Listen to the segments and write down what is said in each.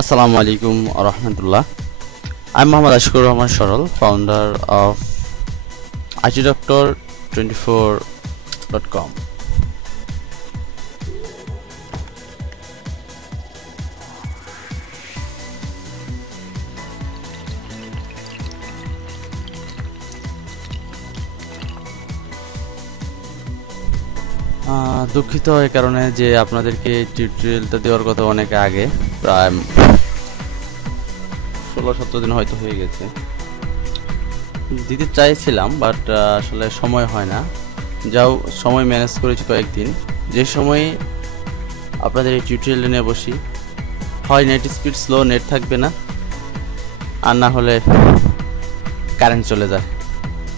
Assalamu alaikum warahmatullah. I'm Muhammad Ashkur Rahman Sharal, founder of itdoctor24.com. দুঃখিত এই কারণে যে আপনাদেরকে টিউটোরিয়ালটা দেওয়ার কথা অনেক আগে, প্রায় 16-17 দিন হয়তো হয়ে গেছে। দিতে চাইছিলাম বাট আসলে সময় হয় না, যাও সময় ম্যানেজ করেছি কয়েকদিন। যে সময় আপনাদের এই টিউটোরিয়ালটা নিয়ে বসি, হয় নেট স্পিড স্লো, নেট থাকবে না, আর না হলে কারেন্ট চলে যায়।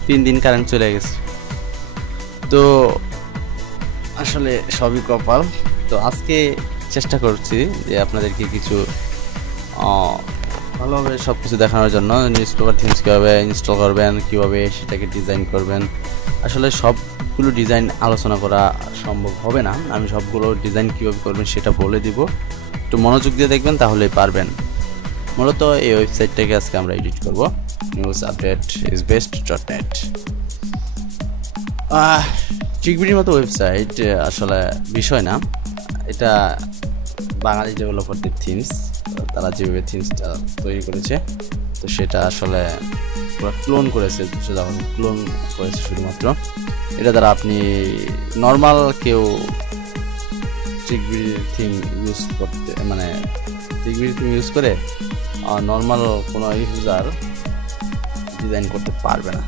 3 দিন কারেন্ট চলে গেছে, তো আসলে সবই কপাল। তো আজকে চেষ্টা করছি যে আপনাদেরকে কিছু ভালোভাবে সব কিছু দেখানোর জন্য। নিউজপেপার থিমস কীভাবে ইনস্টল করবেন, কীভাবে সেটাকে ডিজাইন করবেন। আসলে সবগুলো ডিজাইন আলোচনা করা সম্ভব হবে না, আমি সবগুলো ডিজাইন কীভাবে করবেন সেটা বলে দিব। একটু মনোযোগ দিয়ে দেখবেন, তাহলেই পারবেন। মূলত এই ওয়েবসাইটটাকে আজকে আমরা এডিট করব, newsupdateisbest.net। চিকবিডির মতো ওয়েবসাইট আসলে বিষয় না, এটা বাঙালি ডেভেলপারদের থিমস, তারা যেভাবে থিমসটা তৈরি করেছে, তো সেটা আসলে পুরো ক্লোন করেছে, ক্লোন করেছে শুধুমাত্র। এটা দ্বারা আপনি নর্মাল কেউ চিকবিডির থিম ইউজ করতে, মানে চিকবিডির থিম ইউজ করে নর্মাল কোনো ইউজার ডিজাইন করতে পারবে না।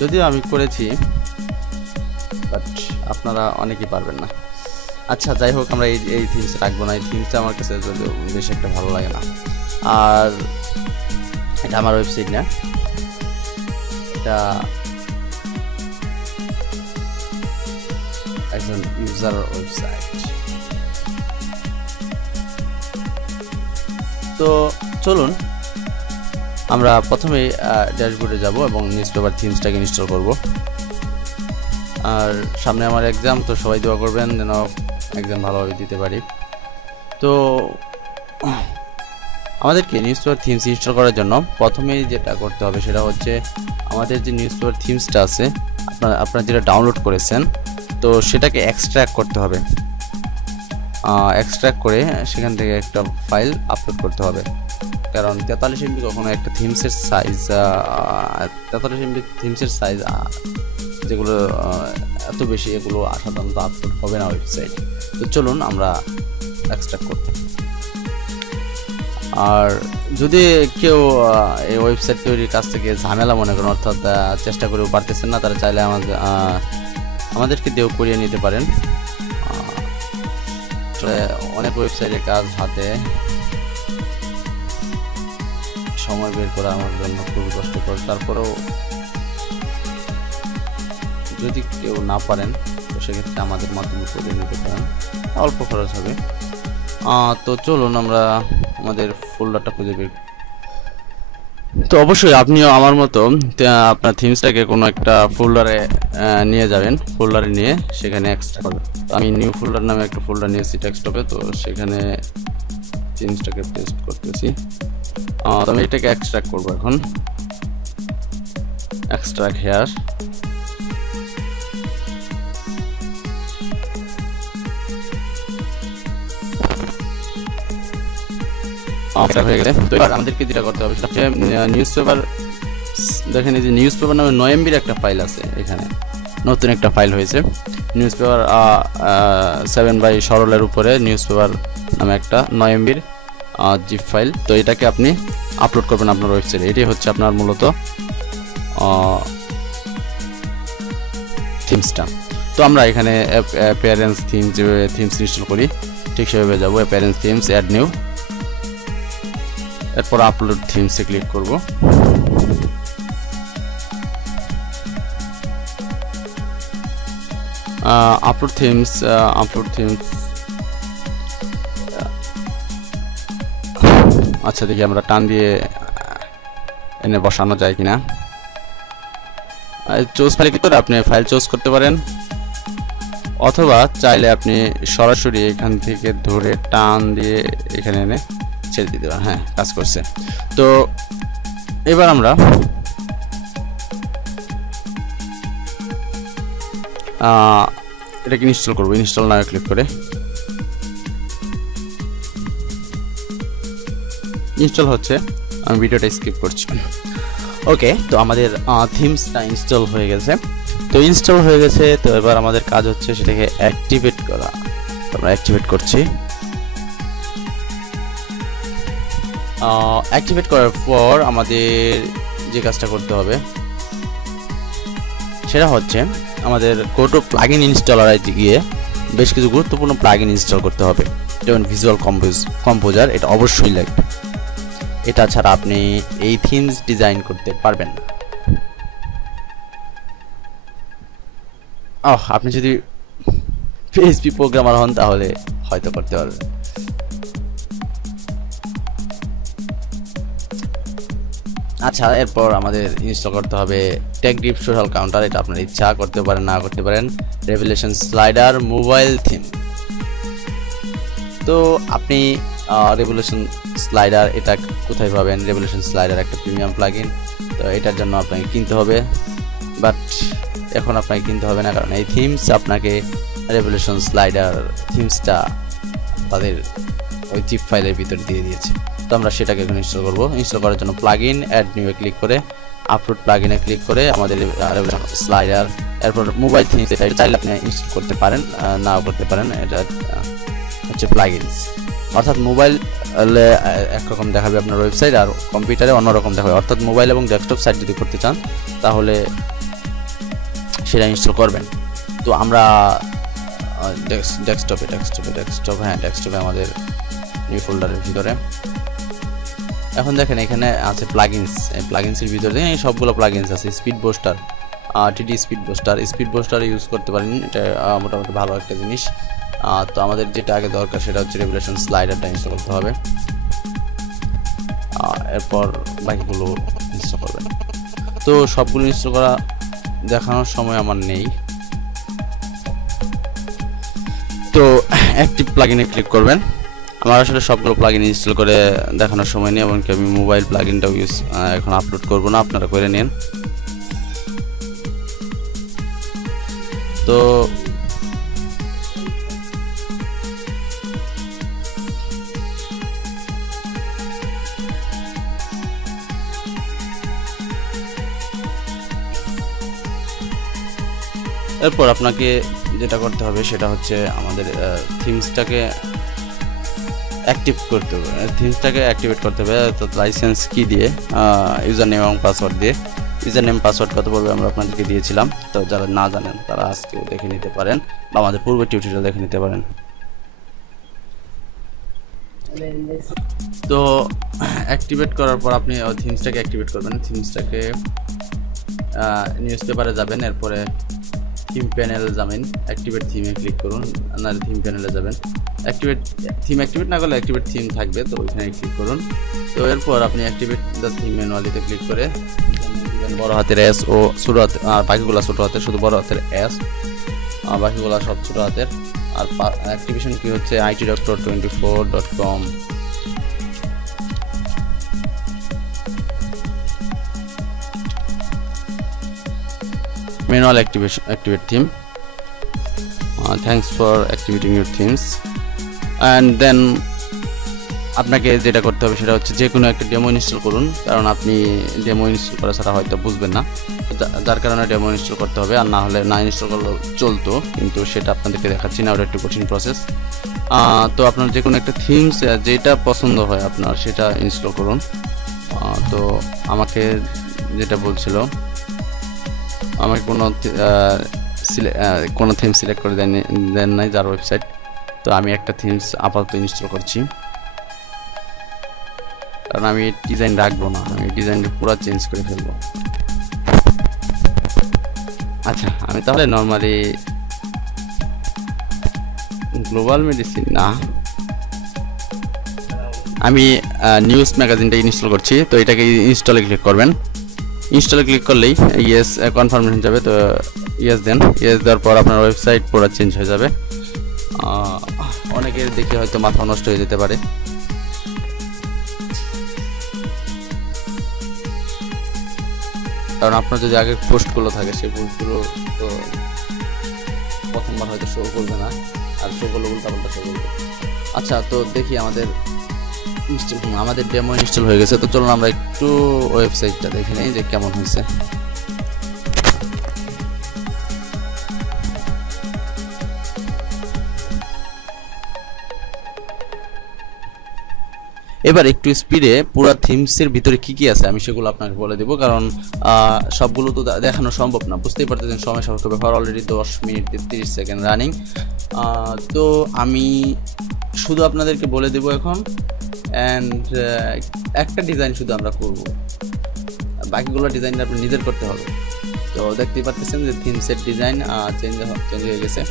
যদিও আমি করেছি, বাট আপনারা অনেকেই পারবেন না। আচ্ছা, যাই হোক, আমরা এই থিমস রাখবো না। এই থিমসটা আমার কাছে যদিও বেশি একটা ভালো লাগে না। আর এটা আমার ওয়েবসাইট না, এটা একজন ইউজার ওয়েবসাইট। তো চলুন আমরা প্রথমে ড্যাশবোর্ডে যাব এবং নিউজপেপার থিমসটাকে ইনস্টল করব। আর সামনে আমার এক্সাম, তো সবাই দোয়া করবেন যেন এক্সাম ভালোভাবে দিতে পারি। তো আমাদেরকে নিউজপেপার থিমস ইনস্টল করার জন্য প্রথমেই যেটা করতে হবে সেটা হচ্ছে আমাদের যে নিউজপেপার থিমসটা আছে, আপনারা যেটা ডাউনলোড করেছেন, তো সেটাকে এক্সট্র্যাক্ট করতে হবে। এক্সট্র্যাক্ট করে সেখান থেকে একটা ফাইল আপলোড করতে হবে, কারণ 43 MB কখনো একটা থিমসের সাইজ, 43 MB থিমসের সাইজ যেগুলো এত বেশি, এগুলো সাধারণত আপলোড হবে না ওয়েবসাইট। তো চলুন আমরা এক্সট্রাক্ট করব। আর যদি কেউ এই ওয়েবসাইট তৈরির কাছ থেকে ঝামেলা মনে করেন, অর্থাৎ চেষ্টা করেও পারতেছেন না, তারা চাইলে আমাদেরকে দিয়েও করিয়ে নিতে পারেন। অনেক ওয়েবসাইটের কাজ হাতে সময় বের করা আমার জন্য খুবই কষ্টকর। তারপরেও যদি কেউ না পারেন, তো সেক্ষেত্রে আমাদের মাধ্যমে করে নিতে পারেন, অল্প খরচ হবে। তো চলুন আমরা আমাদের ফোল্ডারটা খুঁজে বের। তো অবশ্যই আপনিও আমার মতো আপনার থিমসটাকে কোনো একটা ফোল্ডারে নিয়ে যাবেন, ফোল্ডারে নিয়ে সেখানে এক্সট্রাক্ট করবেন। আমি নিউ ফোল্ডার নামে একটা ফোল্ডার নিয়েছি ডেস্কটপে, তো সেখানে থিমসটাকে পেস্ট করতেছি। তো আমি এটাকে এক্সট্রাক্ট করবো এখন। এক্সট্রাক্ট হেয়ার, হয়ে গেছে। তো এবার আমাদেরকে যেটা করতে হবে সেটা হচ্ছে নিউজপেপার। দেখেন এই যে নিউজপেপার নামে 9 MB একটা ফাইল আছে, এখানে নতুন একটা ফাইল হয়েছে নিউজপেপার 7 সরলের উপরে নিউজপেপার নামে একটা 9 MB জিপ ফাইল। তো এটাকে আপনি আপলোড করবেন আপনার ওয়েবসাইটে। এটাই হচ্ছে আপনার মূলত থিমসটা। তো আমরা এখানে অ্যাপিয়ারেন্স থিম, যেভাবে থিমস ইনস্টল করি ঠিক সেভাবে যাবো। অ্যাপিয়ারেন্স থিমস, অ্যাড নিউ, এরপর আপলোড থিমসে ক্লিক করব। আপলোড থিমস, আচ্ছা দেখি আমরা টান দিয়ে এনে বসানো যায় কিনা। চুজ ফাইল ক্লিক করে আপনি ফাইল চুজ করতে পারেন, অথবা চাইলে আপনি সরাসরি এখান থেকে ধরে টান দিয়ে এখানে এনে ছেড়ে দিতে পারেন। হ্যাঁ, কাজ করছে। তো এবার আমরা এটাকে ইনস্টল করবো। ইনস্টল নাও ক্লিক করে ইনস্টল হচ্ছে, আমি ভিডিওটা স্কিপ করছি। ওকে, তো আমাদের থিমসটা ইনস্টল হয়ে গেছে। তো ইনস্টল হয়ে গেছে, তো এবার আমাদের কাজ হচ্ছে সেটাকে অ্যাক্টিভেট করা। আমরা অ্যাক্টিভেট করছি। অ্যাক্টিভেট করার পর আমাদের যে কাজটা করতে হবে সেটা হচ্ছে আমাদের কোটো প্লাগইন ইনস্টলারে গিয়ে বেশ কিছু গুরুত্বপূর্ণ প্লাগইন ইনস্টল করতে হবে, যেমন ভিজুয়াল কম্পোজার। এটা অবশ্যই লাগবে, এটা ছাড়া আপনি এই থিমস ডিজাইন করতে পারবেন না। আপনি যদি PHP প্রোগ্রামার হন তাহলে হয়তো করতে পারবেন। আচ্ছা, এরপর আমাদের ইনস্টল করতে হবে টেকডিপ সোশ্যাল কাউন্টার। এটা আপনার ইচ্ছা, করতে পারেন না করতে পারেন। Revelation slider mobile theme. তো আপনি রেভেলেশন স্লাইডার এটা কোথায় পাবেন? রেভেলেশন স্লাইডার একটা প্রিমিয়াম প্লাগইন, তো এটার জন্য আপনাকে কিনতে হবে, বাট এখন আপনাকে কিনতে হবে না, কারণ এই থিমস আপনাকে রেভেলেশন স্লাইডার থিমসটা তাদের ওই জিপ ফাইলের ভিতরে দিয়ে দিয়েছে। তো আমরা সেটাকে এখন ইনস্টল করব। ইনস্টল করার জন্য প্লাগইন অ্যাড নিউয়ে ক্লিক করে আপলোড প্লাগইনে ক্লিক করে আমাদের রেভেলেশন স্লাইডার, এরপর মোবাইল থিমস, এটা চাইলে আপনি ইনস্টল করতে পারেন, নাও করতে পারেন। এটা হচ্ছে প্লাগইনস, অর্থাৎ মোবাইল একরকম দেখাবে আপনার ওয়েবসাইট, আর কম্পিউটারে অন্যরকম দেখাবে। অর্থাৎ মোবাইল এবং ডেস্কটপ সাইট যদি করতে চান তাহলে সেটা ইনস্টল করবেন। তো আমরা ডেস্কটপে আমাদের নিউ ফোল্ডারের ভিতরে এখন দেখেন এখানে আছে প্লাগইনস। এই প্লাগইনসের ভিতরে সবগুলো প্লাগইনস আছে। স্পিড বুস্টার, টিডি স্পিড বুস্টার ইউজ করতে পারেন, এটা মোটামুটি ভালো একটা জিনিস। তো আমাদের যেটা আগে দরকার সেটা হচ্ছে রেভেলেশন স্লাইডারটা ইনস্টল করতে হবে, এরপর বাকিগুলো ইনস্টল করবেন। তো সবগুলো ইনস্টল করা দেখানোর সময় আমার নেই, তো অ্যাক্টিভ প্লাগইনে ক্লিক করবেন। আমার আসলে সবগুলো প্লাগইন ইনস্টল করে দেখানোর সময় নেই, এমনকি আমি মোবাইল প্লাগইনটাও এখন আপলোড করব না, আপনারা করে নিন। তো এরপর আপনাকে যেটা করতে হবে সেটা হচ্ছে আমাদের থিমসটাকে অ্যাক্টিভ করতে হবে। থিমসটাকে অ্যাক্টিভেট করতে হবে তো লাইসেন্স কি দিয়ে, ইউজার নেম এবং পাসওয়ার্ড দিয়ে। ইউজার নেম পাসওয়ার্ড কত পড়বে আমরা আপনাদেরকে দিয়েছিলাম, তো যারা না জানেন তারা আজকে দেখে নিতে পারেন বা আমাদের পূর্বের টিউটোরিয়াল দেখে নিতে পারেন। তো অ্যাক্টিভেট করার পর আপনি থিমসটাকে অ্যাক্টিভেট করবেন। থিমসটাকে নিউজ পেপারে যাবেন, এরপরে থিম প্যানেল যাবেন, অ্যাক্টিভেট থিমে ক্লিক করুন, আপনার থিম প্যানেলে যাবেন। অ্যাক্টিভেট না করলে অ্যাক্টিভেট থিম থাকবে, তো ওইখানে ক্লিক করুন। তো এরপর আপনি অ্যাক্টিভেট দ্য থিম ম্যানুয়ালিতে ক্লিক করে বড় হাতের এস ও ছোটো হাতের, আর বাকিগুলো ছোটো হাতের, শুধু বড় হাতের এস, আর বাকিগুলো সব ছোটো হাতের। আর অ্যাক্টিভেশন কি হচ্ছে it.24.com। manual activate theme, thanks for activating your themes, and then আপনাকে যেটা করতে হবে সেটা হচ্ছে যে কোনো একটা ডেমো ইনস্টল করুন, কারণ আপনি ডেমো ইনস্টল করা ছাড়া হয়তো বুঝবেন না, যার কারণে ডেমো ইনস্টল করতে হবে। আর না হলে না ইনস্টল করলেও চলতো, কিন্তু সেটা আপনাদেরকে দেখাচ্ছি না, ওটা একটু কঠিন প্রসেস। তো আপনার যে কোনো একটা থিমস যেটা পছন্দ হয় আপনার সেটা ইনস্টল করুন। তো আমাকে যেটা বলছিল, আমাকে কোনো থিম সিলেক্ট করে দেন নাই যার ওয়েবসাইট, তো আমি একটা থিমস আপাতত ইনস্টল করছি, কারণ আমি ডিজাইন রাখবো না, আমি ডিজাইনটা পুরো চেঞ্জ করে ফেলবো। আচ্ছা, আমি তাহলে নর্মালি গ্লোবাল মেডিসিন না, আমি নিউজ ম্যাগাজিনটা ইনস্টল করছি। তো এটাকে ইনস্টলে ক্লিক করবেন। ইনস্টলে ক্লিক করলেই ইয়েস কনফার্মেশন যাবে। তো ইয়েস দেন। ইয়েস দেওয়ার পর আপনার ওয়েবসাইট পুরো চেঞ্জ হয়ে যাবে। অনেকের দেখে হয়তো মাথা নষ্ট হয়ে যেতে পারে। কারণ আপনার যদি আগের পোস্টগুলো থাকে সেই পোস্টগুলো তো প্রথমবার হয়তো শো করবে না, আর শো করলে উল্টাপাল্টা শো করবে। আচ্ছা, তো দেখি আমাদের ডেমো ইনস্টল হয়ে গেছে। তো চলুন আমরা একটু ওয়েবসাইটটা দেখে নিই যে কেমন হয়েছে। এবার একটু স্পিডে পুরো থিমসের ভিতরে কি কি আছে আমি সেগুলো আপনাকে বলে দেবো, কারণ সবগুলো তো দেখানো সম্ভব না। বুঝতেই পারতেছেন সময় সাপেক্ষ ব্যাপার। Already 10 minute 30 second running. তো আমি শুধু আপনাদেরকে বলে দেবো এখন, অ্যান্ড একটা ডিজাইন শুধু আমরা করব, বাকিগুলো ডিজাইন আপনি নিজের করতে হবে। তো দেখতেই পাচ্ছেন যে থিমসের ডিজাইন চেঞ্জ হয়ে গেছে।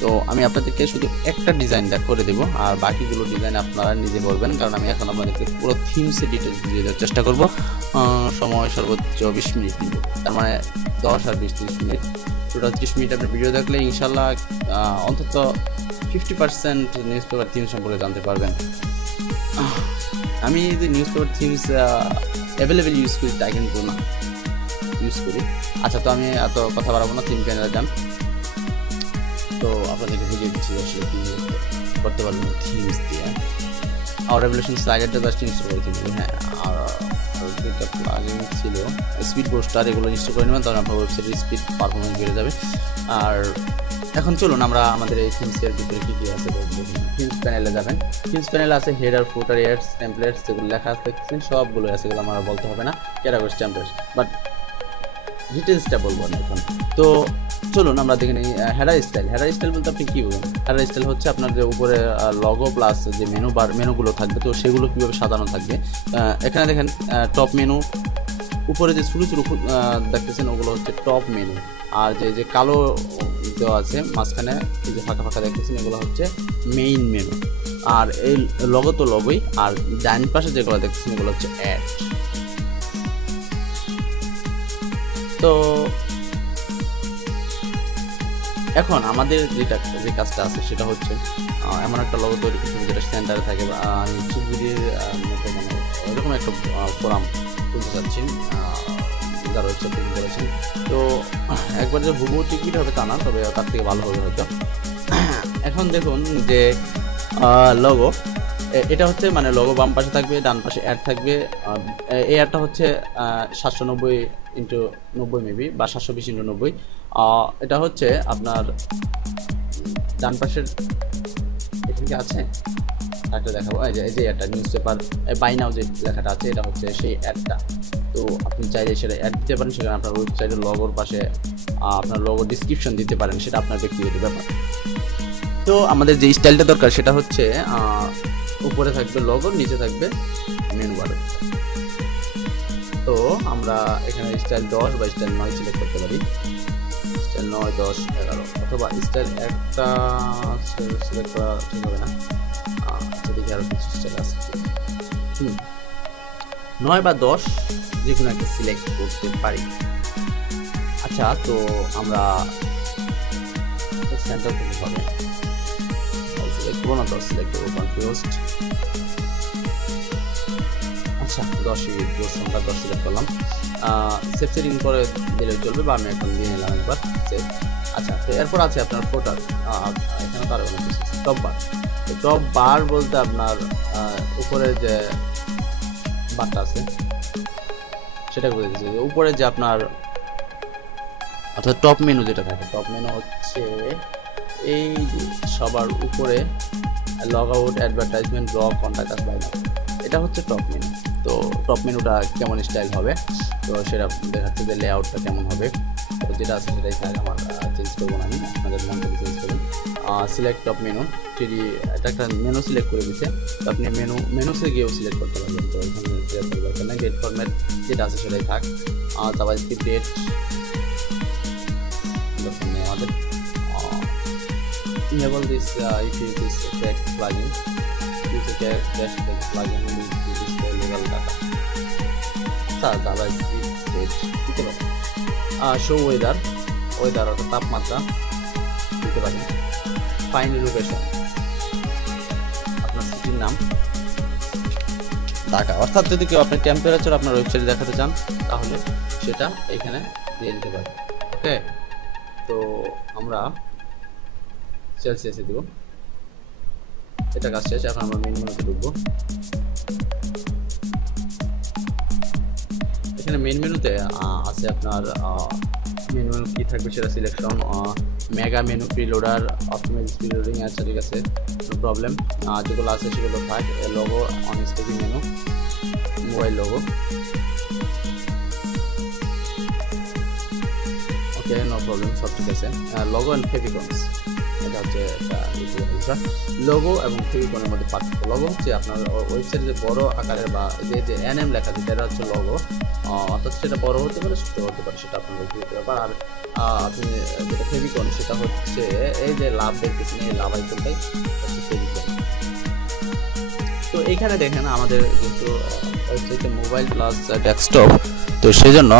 তো আমি আপনাদেরকে শুধু একটা ডিজাইনটা করে দেব, আর বাকিগুলো ডিজাইন আপনারা নিজে করবেন, কারণ আমি এখন আপনাদেরকে পুরো থিমসের ডিটেলস দিয়ে দেওয়ার চেষ্টা করব। সময় সর্বোচ্চ 20 মিনিট দিব, তার মানে 10 আর 20 30 মিনিট, টোটাল 30 মিনিট আপনি ভিডিও দেখলে ইনশাল্লাহ অন্তত 50% নিউজ পেপার থিম সম্পর্কে জানতে পারবেন। আমি যে news paper themes available use করি তা কিন্তু না, ইউজ করি। আচ্ছা, তো আমি এত কথা বাড়াবো না, থিম প্যানেলে যান। তো আপনাদেরকে বুঝিয়ে দিচ্ছি আসলে কি করতে পারবেন থিমস দিয়ে। আর রেভলিউশন স্লাইডারটা জাস্ট ইনস্টল করে দিন। হ্যাঁ, আর দুটো প্লাগইন ছিল স্পিড বুস্টার, এগুলো ইনস্টল করে নেবেন, তাহলে আপনার ওয়েবসাইটের স্পিড পারফরমেন্স বেড়ে যাবে। আর এখন চলুন আমরা আমাদের এই থিমসের ভিতরে কী কী আছে থিমস প্যানেলে যাবেন। থিমস প্যানেলে আছে হেডার, ফুটার, এডস, টেমপ্লেটস, যেগুলো লেখা আছে দেখছেন সবগুলো আছে, এগুলো আমার বলতে হবে না। ক্যাটাগরিজ, টেমপ্লেটস, বাট ডিটেলসটা বলবো না এখন। তো চলুন আমরা দেখে নিই হেডার স্টাইল। হেডার স্টাইল বলতে আপনি কী বলুন? হেডার স্টাইল হচ্ছে আপনার যে উপরে লগো প্লাস যে মেনুগুলো থাকবে, তো সেগুলো কীভাবে সাজানো থাকবে। এখানে দেখেন টপ মেনু, উপরে যে ছোটো ছোটো দেখতেছেন ওগুলো হচ্ছে টপ মেনু, আর যে কালো দেওয়া আছে মাঝখানে যে ফাঁকা ফাঁকা দেখতেছেন এগুলো হচ্ছে মেইন মেনু। আর এই লগো তো লগোই, আর ডান পাশে যেগুলো দেখতেছেন এগুলো হচ্ছে অ্যাড। তো এখন আমাদের যে কাজটা আছে সেটা হচ্ছে এমন একটা লগো তৈরি করতে হবে যেটা সেন্টারে থাকে, বা আমি চিকবিডির মতো মানে ওইরকম একটা ফোরাম তুলতে চাচ্ছি, যারা হচ্ছে তিনি বলেছেন। তো একবার যে হুবহু চিকবিডি হবে তা না, তবে তার থেকে ভালো হবে হয়তো। এখন দেখুন যে লগো, এটা হচ্ছে মানে লগো বাম পাশে থাকবে, ডান পাশে অ্যাড থাকবে। এই অ্যাডটা হচ্ছে 790x90 মেবি, বা 720x90। এটা হচ্ছে আপনার ডান পাশের, এখানে আছে একটা দেখাবো, এই যে অ্যাডটা নিউজ পেপার বাই নাও যে লেখাটা আছে এটা হচ্ছে সেই অ্যাডটা। তো আপনি চাইলে সেটা অ্যাড দিতে পারেন, সেখানে আপনার ওয়েবসাইটের লগোর পাশে আপনার লগো ডিসক্রিপশন দিতে পারেন, সেটা আপনার ব্যক্তিগত ব্যাপার। তো আমাদের যে স্টাইলটা দরকার সেটা হচ্ছে উপরে থাকবে লগো, নিচে থাকবে মেনু বার। তো আমরা এখানে স্টাইল 10 বা স্টাইল 9 সিলেক্ট করতে পারি, স্টাইল 9, 10, 11, অথবা স্টাইল একটা সিলেক্ট করা ঠিক হবে না। দেখি আরো কিছু স্টাইল আছে, 9 বা 10 যে কোনো একটা সিলেক্ট করতে পারি। আচ্ছা, তো আমরা সেন্টার থেকে হবে সিলেক্ট করবো না, 10 সিলেক্ট করবো, কনফিউজড। আচ্ছা, 10 সংখ্যা 10 সিলেক্ট করলাম। সেভ সেটিং করে দিলে চলবে, বা আমি এখন দিয়ে নিলাম একবার সেভ। আচ্ছা, তো এরপর আছে আপনার ফোটার, এখানে তার অনেক কিছু আছে। টপ বার, টপ বার বলতে আপনার উপরে যে বারটা আছে সেটা করে দিচ্ছি। উপরে যে আপনার অর্থাৎ টপ মেনু যেটা থাকে, টপ মেনু হচ্ছে এই সবার উপরে log out, advertisement, blog, contact us, buy now, এটা হচ্ছে টপ মেনু। তো টপ মেনুটা কেমন স্টাইল হবে, তো সেটা দেখাচ্ছে যে লেআউটটা কেমন হবে। তো যেটা আছে সেটাই থাকে, আমার চেঞ্জ করবো না, আমি আপনাদের মন থেকে চেঞ্জ করবেন। সিলেক্ট টপ মেনু, সেটি এটা একটা মেনু সিলেক্ট করে দিচ্ছে, তো আপনি মেনুসে গিয়েও সিলেক্ট করতে পারবেন। তো এখানে ডেট ফরম্যাট যেটা আছে সেটাই থাক। তারপর ডেট আমাদের enable this if you use this text plugin, use a text plugin with display legal data. Data is date. Show weather, weather অর্থাৎ তাপমাত্রা দিতে পারেন। ফাইন লোকেশন, আপনার সিটির নাম ঢাকা, অর্থাৎ যদি কেউ আপনার টেম্পারেচার আপনার ওয়েবসাইটে দেখাতে চান তাহলে সেটা এখানে দিয়ে দিতে পারেন। ওকে, তো আমরা সেলসিয়াসে দিব। এটা কাজ শেষ, এখন আমরা মেনু মেনুতে ঢুকবো। এখানে মেন মেনুতে আছে আপনার মেনু কি থাকবে সেটা selection, mega menu, preloader, optimise preloading আছে, ঠিক আছে, নো প্রবলেম। যেগুলো আছে সেগুলো থাক। Logo, on stepping menu, mobile logo, okay, no problem, সব ঠিক আছে। লোগো অ্যান্ড ফেভিকনস, এটা হচ্ছে লোগো এবং ফেভিকনের মধ্যে পার্থক্য। লোগো হচ্ছে আপনার ওয়েবসাইটে যে বড় আকারের বা যে এনএম লেখা আছে সেটা হচ্ছে লোগো, অর্থাৎ সেটা বড় হতে পারে, ছোট হতে পারে, সেটা আপনার ব্যক্তিগত ব্যাপার। আর আপনি যেটা ফেভিকন সেটা হচ্ছে এই যে লাভ দেখতেছেন, এই লাভ আইকনটাই হচ্ছে ফেভিকন। তো এইখানে দেখেন আমাদের যেহেতু ওয়েবসাইটে মোবাইল প্লাস ডেস্কটপ, তো সেই জন্য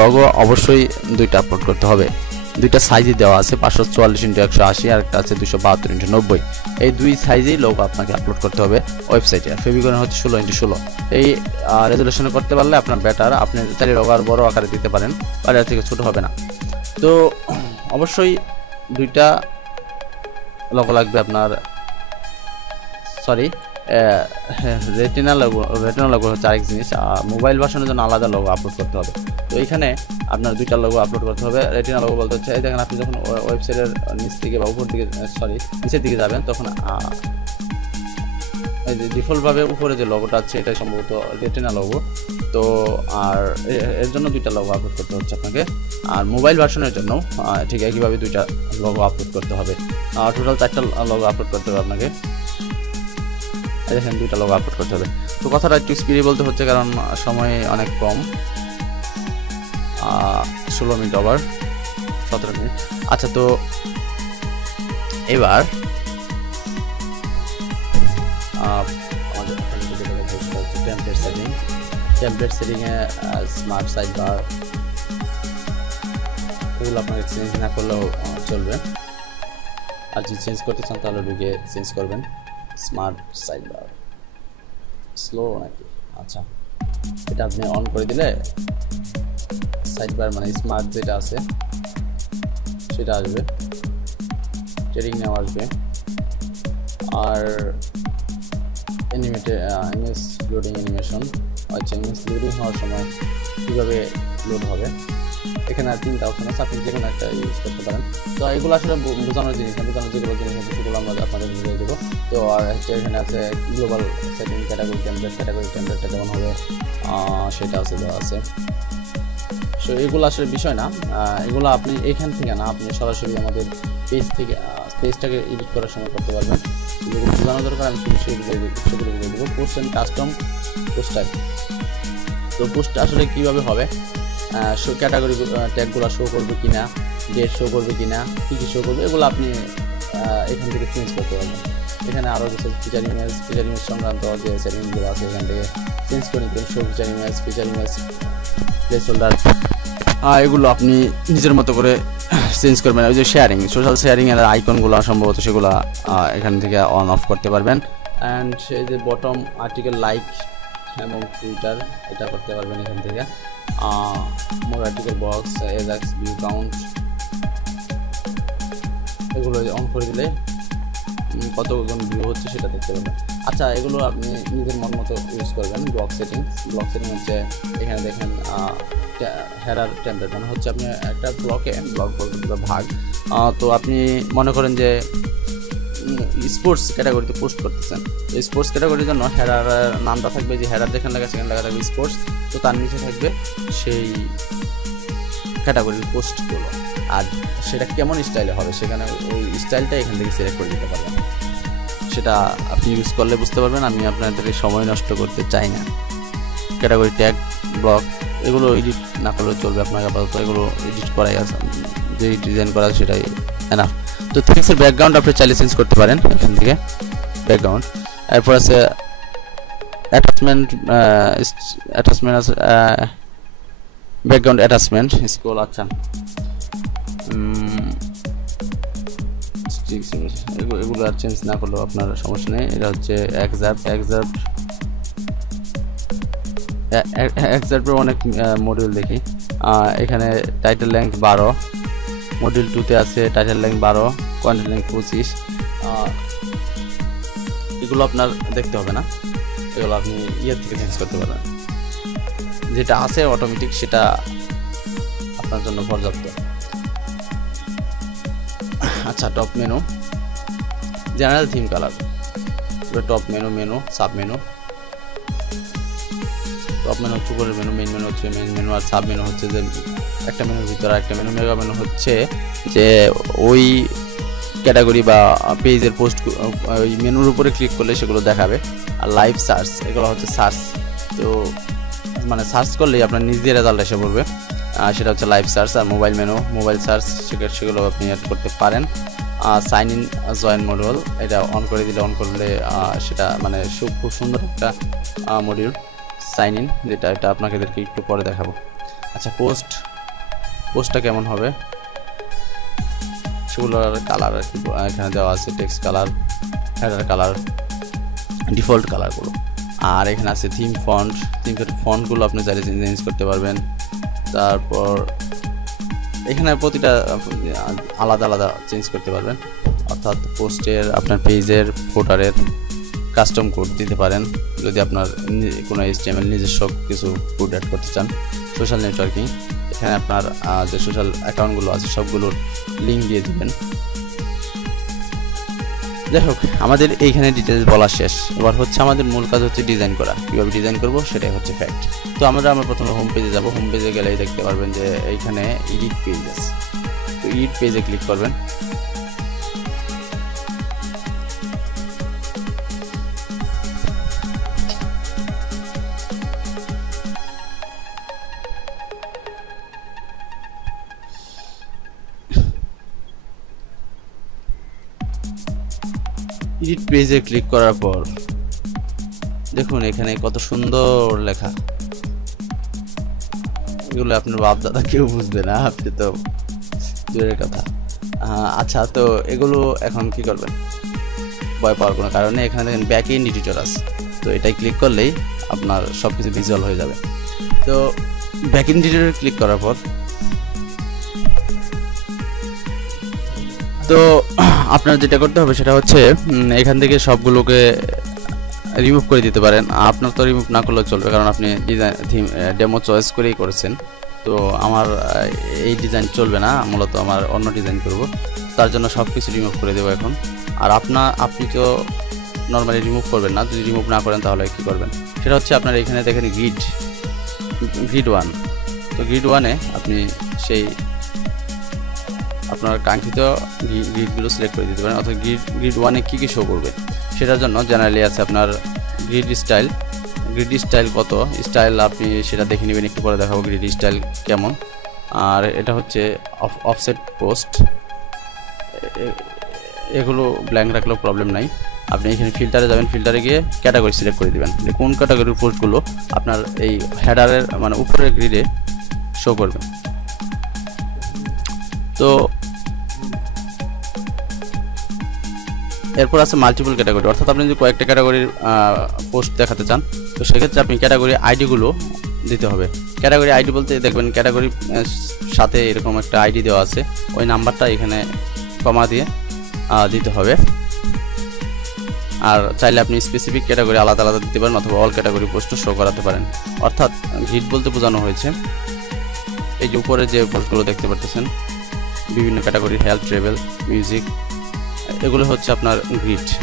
লোগো অবশ্যই দুইটা আপলোড করতে হবে। দুইটা সাইজে দেওয়া আছে, 544x180 আর একটা আছে 272x90। এই দুই সাইজেই লোগো আপনাকে আপলোড করতে হবে ওয়েবসাইটে। ফেভিকনের হচ্ছে 16x16। এই রেজুলেশনে করতে পারলে আপনার বেটার। আপনি চাইলে লোগো আর বড় আকারে দিতে পারেন, আর এর থেকে ছোট হবে না। তো অবশ্যই দুইটা লোগো লাগবে আপনার, সরি রেটিনা লোগো হচ্ছে আরেক জিনিস। মোবাইল ভার্সনের জন্য আলাদা লোগো আপলোড করতে হবে। তো এখানে আপনার দুইটা লোগো আপলোড করতে হবে। রেটিনা লোগো বলতে হচ্ছে এই দেখেন, আপনি যখন ওয়েবসাইটের নিচ থেকে বা উপর দিকে, সরি নিচের দিকে যাবেন, তখন এই যে ডিফল্টভাবে উপরে যে লোগোটা আছে এটাই সম্ভবত রেটিনা লোগো। তো আর এর জন্য দুইটা লোগো আপলোড করতে হচ্ছে আপনাকে। আর মোবাইল ভার্সনের জন্য ঠিক একইভাবে দুইটা লোগো আপলোড করতে হবে। টোটাল 4টা লোগো আপলোড করতে হবে আপনাকে। দেখেন দুইটা লোগো আপলোড করতে হবে। তো কথাটা একটু স্পিডে বলতে হচ্ছে কারণ সময় অনেক কম, 16 মিনিট ওভার 17 মিনিট। আচ্ছা, তো এবার আমাদের টেমপ্লেট সেটিং। টেমপ্লেট সেটিংয়ে স্মার্ট সাইড বার এগুলো আপনাকে চেঞ্জ না করলেও চলবে। আর যদি চেঞ্জ করতে চান তাহলে ঢুকে চেঞ্জ করবেন। স্মার্ট সাইড বার স্লো নাকি, আচ্ছা, এটা আপনি অন করে দিলে সাইড বার মানে স্মার্ট যেটা আছে সেটা আসবে, ট্রেডিং নাও আসবে। আর ইমেজ লোডিং অ্যানিমেশন, আচ্ছা, ইমেজ লোডিং হওয়ার সময় কীভাবে লোড হবে, এখানে আর 3টা অপশন আছে, আপনি যে কোনো একটা ইউজ করতে পারেন। তো এগুলো আসলে বোঝানোর জিনিস না, বোঝানোর যেগুলো জিনিস আছে সেগুলো আমরা আপনাদের বুঝিয়ে দেবো। তো আর হচ্ছে এখানে আছে গ্লোবাল সেটিং, ক্যাটাগরি টেমপ্লেটটা যেমন হবে সেটা আছে, দেওয়া আছে। সো এগুলো আসলে বিষয় না, এগুলো আপনি এখান থেকে না, আপনি সরাসরি আমাদের পেজটাকে এডিট করার সময় করতে পারবেন। যেগুলো বোঝানো দরকার আমি সেগুলো বলে দেবো। Post and custom post type. তো পোস্ট আসলে কীভাবে হবে, ক্যাটাগরি ট্যাগগুলো শো করবে কিনা, ডেট শো করবে কিনা, কী কী শো করবে, এগুলো আপনি এখান থেকে চেঞ্জ করতে পারবেন। এখানে আরও কিছু ফিচার ইমেজ সংক্রান্ত যে সেটিংসগুলো আছে এখান থেকে চেঞ্জ করে নিতেন। শো ফিচার ইমেজ প্লেসহোল্ডার, এগুলো আপনি নিজের মতো করে চেঞ্জ করবেন। ওই যে শেয়ারিং, সোশ্যাল শেয়ারিংয়ের আইকনগুলো সম্ভবত সেগুলো এখান থেকে অন অফ করতে পারবেন। অ্যান্ড এই যে বটম আর্টিকেল লাইক এবং টুইটার, এটা করতে পারবেন এখান থেকে। More article box, Ajax, view count, এগুলো অন করে দিলে কতজন ভিউ হচ্ছে সেটা দেখতে পাবেন। আচ্ছা, এগুলো আপনি নিজের মন মতো ইউজ করবেন। ব্লক সেটিং হচ্ছে এখানে দেখেন হেডার টেমপ্লেট, মানে হচ্ছে আপনি একটা ব্লক বলতে ভাগ। তো আপনি মনে করেন যে স্পোর্টস ক্যাটাগরিতে পোস্ট করতেছেন, তো স্পোর্টস ক্যাটাগরির জন্য হেডার নামটা থাকবে, যে হেডার যেখানে লেখা সেখানে লেখা থাকবে স্পোর্টস, তো তার নিচে থাকবে সেই ক্যাটাগরির পোস্টগুলো। আর সেটা কেমন স্টাইলে হবে সেখানে ওই স্টাইলটা এখান থেকে সিলেক্ট করে দিতে পারবেন। সেটা আপনি ইউজ করলে বুঝতে পারবেন। আমি আপনাদের সময় নষ্ট করতে চাই না। ক্যাটাগরি ট্যাগ, ব্লক এগুলো এডিট না করলেও চলবে আপনাকে, আপাতত এগুলো এডিট করাই আছে, যে ডিজাইন করা সেটাই এনাফ। তো থিংসের ব্যাকগ্রাউন্ড আপনি চাইলে চেঞ্জ করতে পারেন এখান থেকে, ব্যাকগ্রাউন্ড। এরপর আছে অ্যাটাচমেন্ট আছে, ব্যাকগ্রাউন্ড অ্যাটাচমেন্ট স্ক্রল। আচ্ছা, এগুলো আর চেঞ্জ না করলেও আপনার সমস্যা নেই। এটা হচ্ছে এক্সার্পের অনেক মডিউল দেখি। এখানে টাইটেল লেংথ 12, মডিউল 2 তে আছে টাইটেল লেংথ 12, কন্টেন্ট লেংথ 25। এগুলো আপনার দেখতে হবে না, এগুলো আপনি ইয়ের থেকে চেঞ্জ করতে পারবেন। যেটা আছে অটোমেটিক সেটা আপনার জন্য পর্যাপ্ত। আচ্ছা, top menu, general theme colour, top menu, sub menu. Top menu হচ্ছে উপরের মেনু, মেইন মেনু হচ্ছে মেইন মেনু, আর সাব মেনু হচ্ছে যে একটা মেনুর ভিতরে একটা মেনু। মেগা মেনু হচ্ছে যে ওই ক্যাটাগরি বা পেজের পোস্ট ওই মেনুর উপরে ক্লিক করলে সেগুলো দেখাবে। আর লাইভ সার্চ, এগুলো হচ্ছে সার্চ, তো মানে সার্চ করলেই আপনার নিজের রেজাল্ট এসে পড়বে, সেটা হচ্ছে লাইভ সার্চ। আর মোবাইল মেনু, মোবাইল সার্চ, সেগুলো আপনি অ্যাড করতে পারেন। সাইন ইন জয়েন মডিউল, এটা অন করে দিলে, অন করলে সেটা মানে খুব সুন্দর একটা মডিউল সাইন ইন, এটা আপনাদেরকে একটু পরে দেখাবো। আচ্ছা, পোস্টটা কেমন হবে সেগুলোর কালার এখানে দেওয়া আছে, text colour, header colour, default কালারগুলো। আর এখানে আছে থিম ফন্টগুলো আপনি চাইলে চেঞ্জ করতে পারবেন। তারপর এখানে প্রতিটা আলাদা আলাদা চেঞ্জ করতে পারবেন, অর্থাৎ পোস্টের, আপনার পেজের, ফোটারের কাস্টম কোড দিতে পারেন যদি আপনার কোনো HTML নিজস্ব কিছু কোড অ্যাড করতে চান। সোশ্যাল নেটওয়ার্কিং, এখানে আপনার যে সোশ্যাল অ্যাকাউন্টগুলো আছে সবগুলোর লিঙ্ক দিয়ে দিবেন। যাই হোক, আমাদের এইখানে ডিটেলস বলা শেষ। এবার হচ্ছে আমাদের মূল কাজ হচ্ছে ডিজাইন করা। কীভাবে ডিজাইন করব সেটাই হচ্ছে ফ্যাক্ট। তো আমরা প্রথমে হোম পেজে যাব। হোম পেজে গেলেই দেখতে পারবেন যে এইখানে এডিট পেজ আছে, তো এডিট পেজে ক্লিক করবেন। এডিট পেজে ক্লিক করার পর দেখুন এখানে কত সুন্দর লেখা। এগুলো আপনার বাপ দাদা কেউ বুঝবে না, আপনি তো দূরের কথা। আচ্ছা, তো এগুলো এখন কি করবেন? ভয় পাওয়ার কোনো কারণে এখানে দেখেন ব্যাক এন্ড এডিটর আছে, তো এটাই ক্লিক করলেই আপনার সব কিছু ভিজুয়াল হয়ে যাবে। তো ব্যাক এন্ড এডিটরে ক্লিক করার পর তো আপনার যেটা করতে হবে সেটা হচ্ছে এখান থেকে সবগুলোকে রিমুভ করে দিতে পারেন। আপনার তো রিমুভ না করলেও চলবে, কারণ আপনি ডিজাইন থিম ডেমো চয়েস করেই করেছেন। তো আমার এই ডিজাইন চলবে না, মূলত আমার অন্য ডিজাইন করব, তার জন্য সব কিছু রিমুভ করে দেবো এখন। আর আপনি তো নর্মালি রিমুভ করবেন না, যদি রিমুভ না করেন তাহলে কী করবেন সেটা হচ্ছে আপনার এখানে দেখেন গ্রিড 1। তো গ্রিড 1-এ আপনি সেই আপনার কাঙ্ক্ষিত গ্রিডগুলো সিলেক্ট করে দিতে পারেন, অর্থাৎ গ্রিড 1-এ কী কী শো করবে সেটার জন্য জেনারেলি আছে আপনার গ্রিড স্টাইল কত স্টাইল, আপনি সেটা দেখে নেবেন, একটু পরে দেখাবো গ্রিড স্টাইল কেমন। আর এটা হচ্ছে অফসেট পোস্ট, এগুলো ব্ল্যাঙ্ক রাখলেও প্রবলেম নাই। আপনি এখানে ফিল্টারে যাবেন, ফিল্টারে গিয়ে ক্যাটাগরি সিলেক্ট করে দেবেন যে কোন ক্যাটাগরির পোস্টগুলো আপনার এই হেডারের মানে উপরের গ্রিডে শো করবে। তো এরপর আছে মাল্টিপল ক্যাটাগরি, অর্থাৎ আপনি যদি কয়েকটা ক্যাটাগরির পোস্ট দেখাতে চান তো সেক্ষেত্রে আপনি ক্যাটাগরি আইডিগুলো দিতে হবে। ক্যাটাগরি আইডি বলতে দেখবেন ক্যাটাগরির সাথে এরকম একটা আইডি দেওয়া আছে, ওই নাম্বারটা এখানে কমা দিয়ে দিতে হবে। আর চাইলে আপনি স্পেসিফিক ক্যাটাগরি আলাদা আলাদা দিতে পারেন, অথবা অল ক্যাটাগরি পোস্টও শো করাতে পারেন। অর্থাৎ গ্রিড বলতে বোঝানো হয়েছে এই যে উপরে যে পোস্টগুলো দেখতে পাচ্ছেন বিভিন্ন ক্যাটাগরি, হেলথ, ট্রাভেল, মিউজিক, এগুলো হচ্ছে আপনার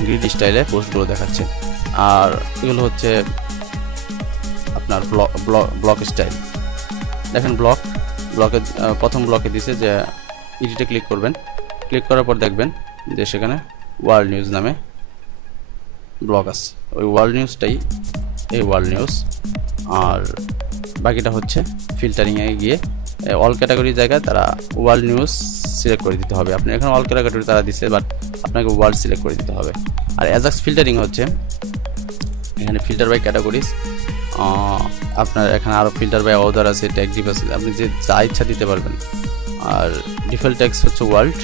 গ্রিড স্টাইলে পোস্টগুলো দেখাচ্ছে। আর এগুলো হচ্ছে আপনার ব্লক স্টাইল। দেখেন ব্লকে প্রথম ব্লকে দিছে যে এডিটে ক্লিক করবেন, ক্লিক করার পর দেখবেন যে সেখানে ওয়ার্ল্ড নিউজ নামে ব্লক আছে, ওই ওয়ার্ল্ড নিউজটাই এই ওয়ার্ল্ড নিউজ। আর বাকিটা হচ্ছে ফিল্টারিংয়ে গিয়ে অল ক্যাটাগরির জায়গায় তারা ওয়ার্ল্ড নিউজ সিলেক্ট করে দিতে হবে। আপনি এখানে অল ক্যাটাগরি তারা দিচ্ছে, বাট আপনাকে ওয়ার্ল্ড সিলেক্ট করে দিতে হবে। আর অ্যাজাক্স ফিল্টারিং হচ্ছে এখানে ফিল্টার বাই ক্যাটাগরিজ, আপনার এখানে আরও ফিল্টার বাই অর্ডার আছে, ট্যাগ ডিপ আছে, আপনি যে যা ইচ্ছা দিতে পারবেন। আর ডিফল্ট টেক্সট হচ্ছে ওয়ার্ল্ড,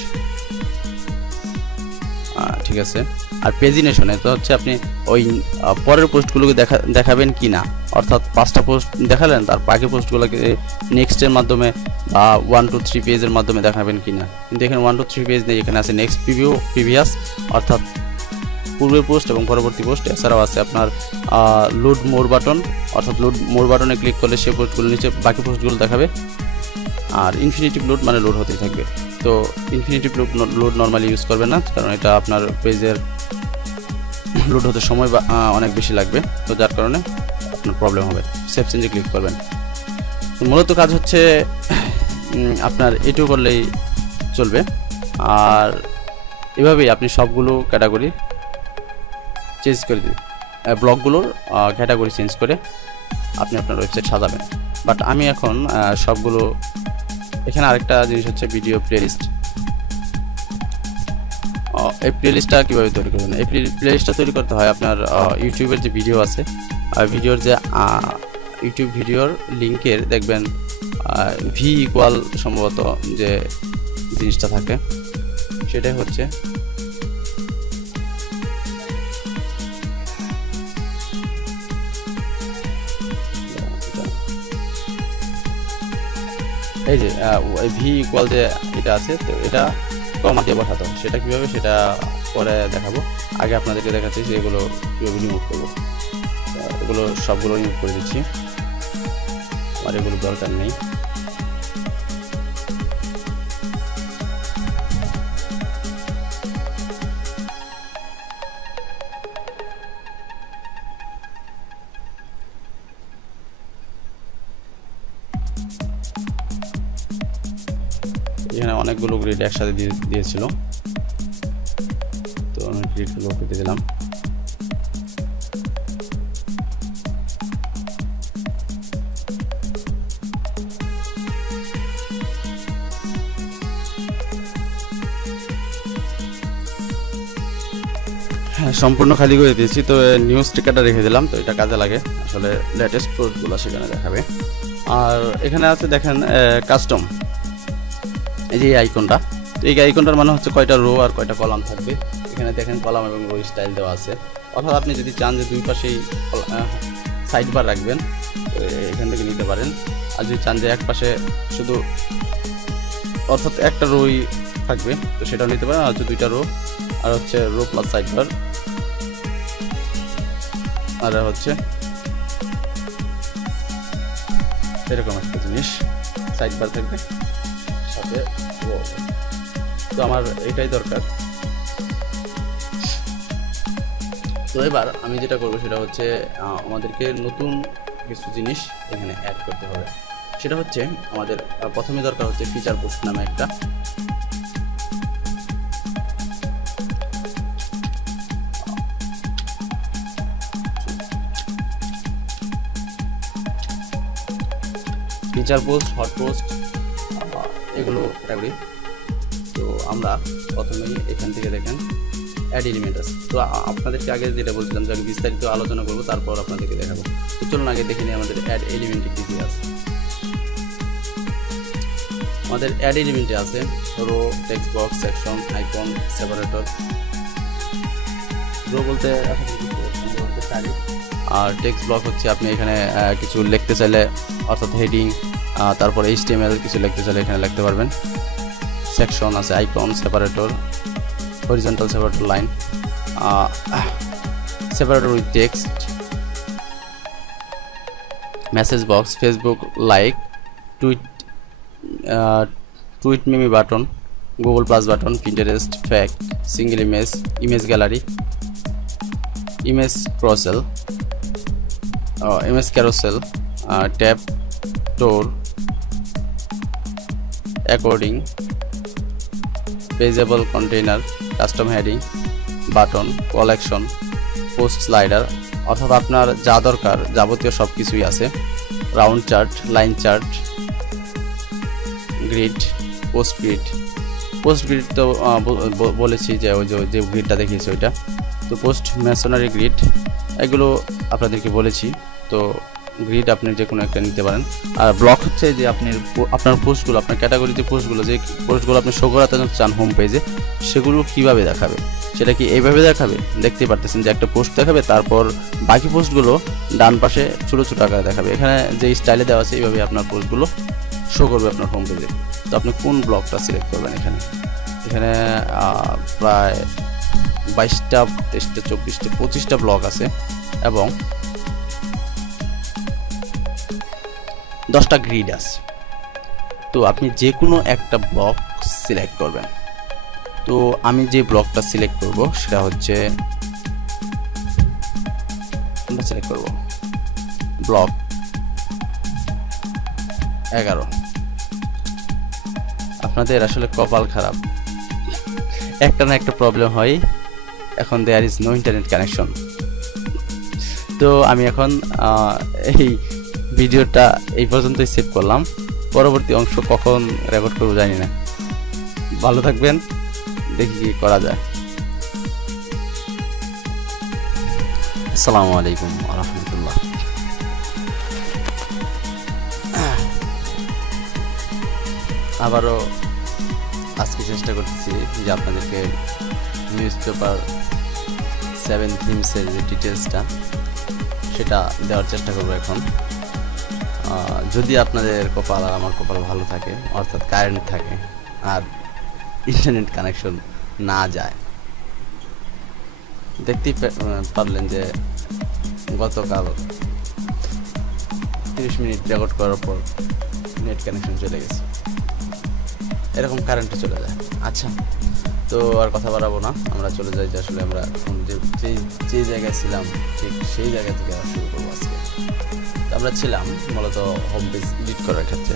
ঠিক আছে। আর পেজিনেশনে তো হচ্ছে আপনি ওই পরের পোস্টগুলোকে দেখাবেন কি না, অর্থাৎ 5টা পোস্ট দেখালেন, তার বাকি পোস্টগুলোকে নেক্সটের মাধ্যমে বা 1 2 3 পেজের মাধ্যমে দেখাবেন কি না। কিন্তু এখানে 1 2 3 পেজ নেই, এখানে আছে নেক্সট, প্রিভিয়াস অর্থাৎ পূর্বের পোস্ট এবং পরবর্তী পোস্ট। এছাড়াও আছে আপনার লোড মোর বাটন, অর্থাৎ লোড মোর বাটনে ক্লিক করলে সেই পোস্টগুলো নিচে বাকি পোস্টগুলো দেখাবে। আর ইনফিনিটিভ লোড মানে লোড হতেই থাকবে। তো ইনফিনিটিভ লোড নর্মালি ইউজ করবেন না, কারণ এটা আপনার পেজের লোড হতে সময় অনেক বেশি লাগবে, তো যার কারণে আপনার প্রবলেম হবে। সেভ চেঞ্জে ক্লিক করবেন। তো মূলত কাজ হচ্ছে আপনার এটুকু করলেই চলবে। আর এভাবেই আপনি সবগুলো ক্যাটাগরি চেঞ্জ করে দিন, ব্লগগুলোর ক্যাটাগরি চেঞ্জ করে আপনি আপনার ওয়েবসাইট সাজাবেন। বাট আমি এখন সবগুলো, এখানে আরেকটা জিনিস হচ্ছে ভিডিও প্লেলিস্ট। এই প্লেলিস্টটা কীভাবে তৈরি করবেন? এই প্লেলিস্টটা তৈরি করতে হয় আপনার ইউটিউবের যে ভিডিও আছে, ভিডিওর যে ইউটিউব ভিডিওর লিঙ্কের দেখবেন ভি ইকুয়াল সম্ভবত যে জিনিসটা থাকে, সেটাই হচ্ছে এই যে ভি ইকুয়াল যে এটা আছে, তো এটা কমা দিয়ে বসাতে হবে। সেটা কীভাবে সেটা পরে দেখাবো, আগে আপনাদেরকে দেখাচ্ছি যে এগুলো কীভাবে রিমুভ করবো। এগুলো সবগুলো রিমুভ করে দিচ্ছি, আর এগুলো দরকার নেই। এখানে অনেকগুলো গ্রিড একসাথে দিয়েছিল, তো আমি গ্রিডগুলো কেটে দিলাম। হ্যাঁ, সম্পূর্ণ খালি করে দিয়েছি। তো নিউজ স্টিকারটা রেখে দিলাম, তো এটা কাজে লাগে, আসলে লেটেস্ট পোস্টগুলো সেখানে দেখাবে। আর এখানে আছে দেখেন কাস্টম, এই যে এই আইকনটা, তো এই আইকনটার মানে হচ্ছে কয়টা রো আর কয়টা কলাম থাকবে। এখানে দেখেন কলাম এবং রো স্টাইল দেওয়া আছে, অর্থাৎ আপনি যদি চান যে দুই পাশেই সাইড বার রাখবেন, এখান থেকে নিতে পারেন। আর যদি চান যে এক পাশে শুধু অর্থাৎ একটা রোই থাকবে, তো সেটাও নিতে পারেন। আর হচ্ছে দুইটা রো, আর হচ্ছে রো প্লাস সাইড বার, আর হচ্ছে এরকম একটা জিনিস সাইড বার থাকবে সাথে রো। তো আমার এটাই দরকার। তো এবার আমি যেটা করবো সেটা হচ্ছে আমাদেরকে নতুন কিছু জিনিস এখানে অ্যাড করতে হবে। সেটা হচ্ছে আমাদের প্রথমে দরকার হচ্ছে ফিচার পোস্ট নামে একটা। ফিচার পোস্ট, হট পোস্ট, এগুলো ক্যাটাগরি। তো আমরা প্রথমেই এখান থেকে দেখেন অ্যাড এলিমেন্ট আছে। তো আপনাদেরকে আগে যেটা বলছিলাম যে আমি বিস্তারিত আলোচনা করবো, তারপর আপনাদেরকে দেখাবো। তো চলুন আগে দেখে নিই আমাদের অ্যাড এলিমেন্টে কী কী আছে। আমাদের অ্যাড এলিমেন্টে আছে row, text box, section, icon, separator. Row বলতে আর টেক্সট ব্লক হচ্ছে আপনি এখানে কিছু লিখতে চাইলে, অর্থাৎ হেডিং, তারপর HTML কিছু লিখতে চাইলে এখানে লিখতে পারবেন। সেকশন আছে, icon, separator, horizontal separator line, separator with text, message box, Facebook like, tweet meme button, Google plus button, Pinterest, fact, single image, image gallery, image carousel, image carousel, tab, tour, accordion, pageable container, custom heading, button, collection, post slider, অর্থাৎ আপনার যা দরকার যাবতীয় সব কিছুই আছে। Round chart, line chart, grid, post grid. Post grid তো বলেছি যে ওই যে গ্রিডটা দেখিয়েছি ওইটা। তো পোস্ট মেশনারি গ্রিড, এগুলো আপনাদেরকে বলেছি। তো গ্রিড আপনি যে কোনো একটা নিতে পারেন। আর ব্লক হচ্ছে যে আপনার পোস্টগুলো, আপনার ক্যাটাগরিতে পোস্টগুলো, যে পোস্টগুলো আপনি শো করাতে চান হোম পেজে, সেগুলো কিভাবে দেখাবে, সেটা কি এইভাবে দেখাবে? দেখতেই পারতেছেন যে একটা পোস্ট দেখাবে, তারপর বাকি পোস্টগুলো ডান পাশে ছোটো ছোটো আকারে দেখাবে। এখানে যে স্টাইলে দেওয়া আছে এইভাবে আপনার পোস্টগুলো শো করবে আপনার হোম পেজে। তো আপনি কোন ব্লকটা সিলেক্ট করবেন? এখানে প্রায় 22টা 23টা 24টা 25টা ব্লক আছে এবং 10টা গ্রিড আছে। তো আপনি যে কোনো একটা ব্লক সিলেক্ট করবেন। তো আমি যে ব্লকটা সিলেক্ট করব সেটা হচ্ছে, আমরা সিলেক্ট করব ব্লক 11। আপনাদের আসলে কপাল খারাপ, একটা না একটা প্রবলেম হয়। এখন there is no internet connection. তো আমি এখন এই ভিডিওটা এই পর্যন্তই সেভ করলাম, পরবর্তী অংশ কখন রেকর্ড করবো জানি না। ভালো থাকবেন, দেখি কি করা যায়। আসসালামু আলাইকুম ওয়া রাহমাতুল্লাহ। আবারও আজকে চেষ্টা করতেছি যে আপনাদেরকে নিউজ পেপার 7 থিমসের যে ডিটেলসটা সেটা দেওয়ার চেষ্টা করবো এখন। যদি আপনাদের কপাল আর আমার কপাল ভালো থাকে, অর্থাৎ কারেন্ট থাকে আর ইন্টারনেট কানেকশন না যায়। দেখতেই পারলেন যে গতকাল 30 মিনিট রেকর্ড করার পর নেট কানেকশন চলে গেছে, এরকম কারেন্টে চলে যায়। আচ্ছা, তো আর কথা বাড়াবো না, আমরা চলে যাই যে আসলে আমরা যে জায়গায় ছিলাম ঠিক সেই জায়গা থেকে শুরু করবো আজকে। আমরা ছিলাম মূলত হোম পেজ এডিট করার ক্ষেত্রে।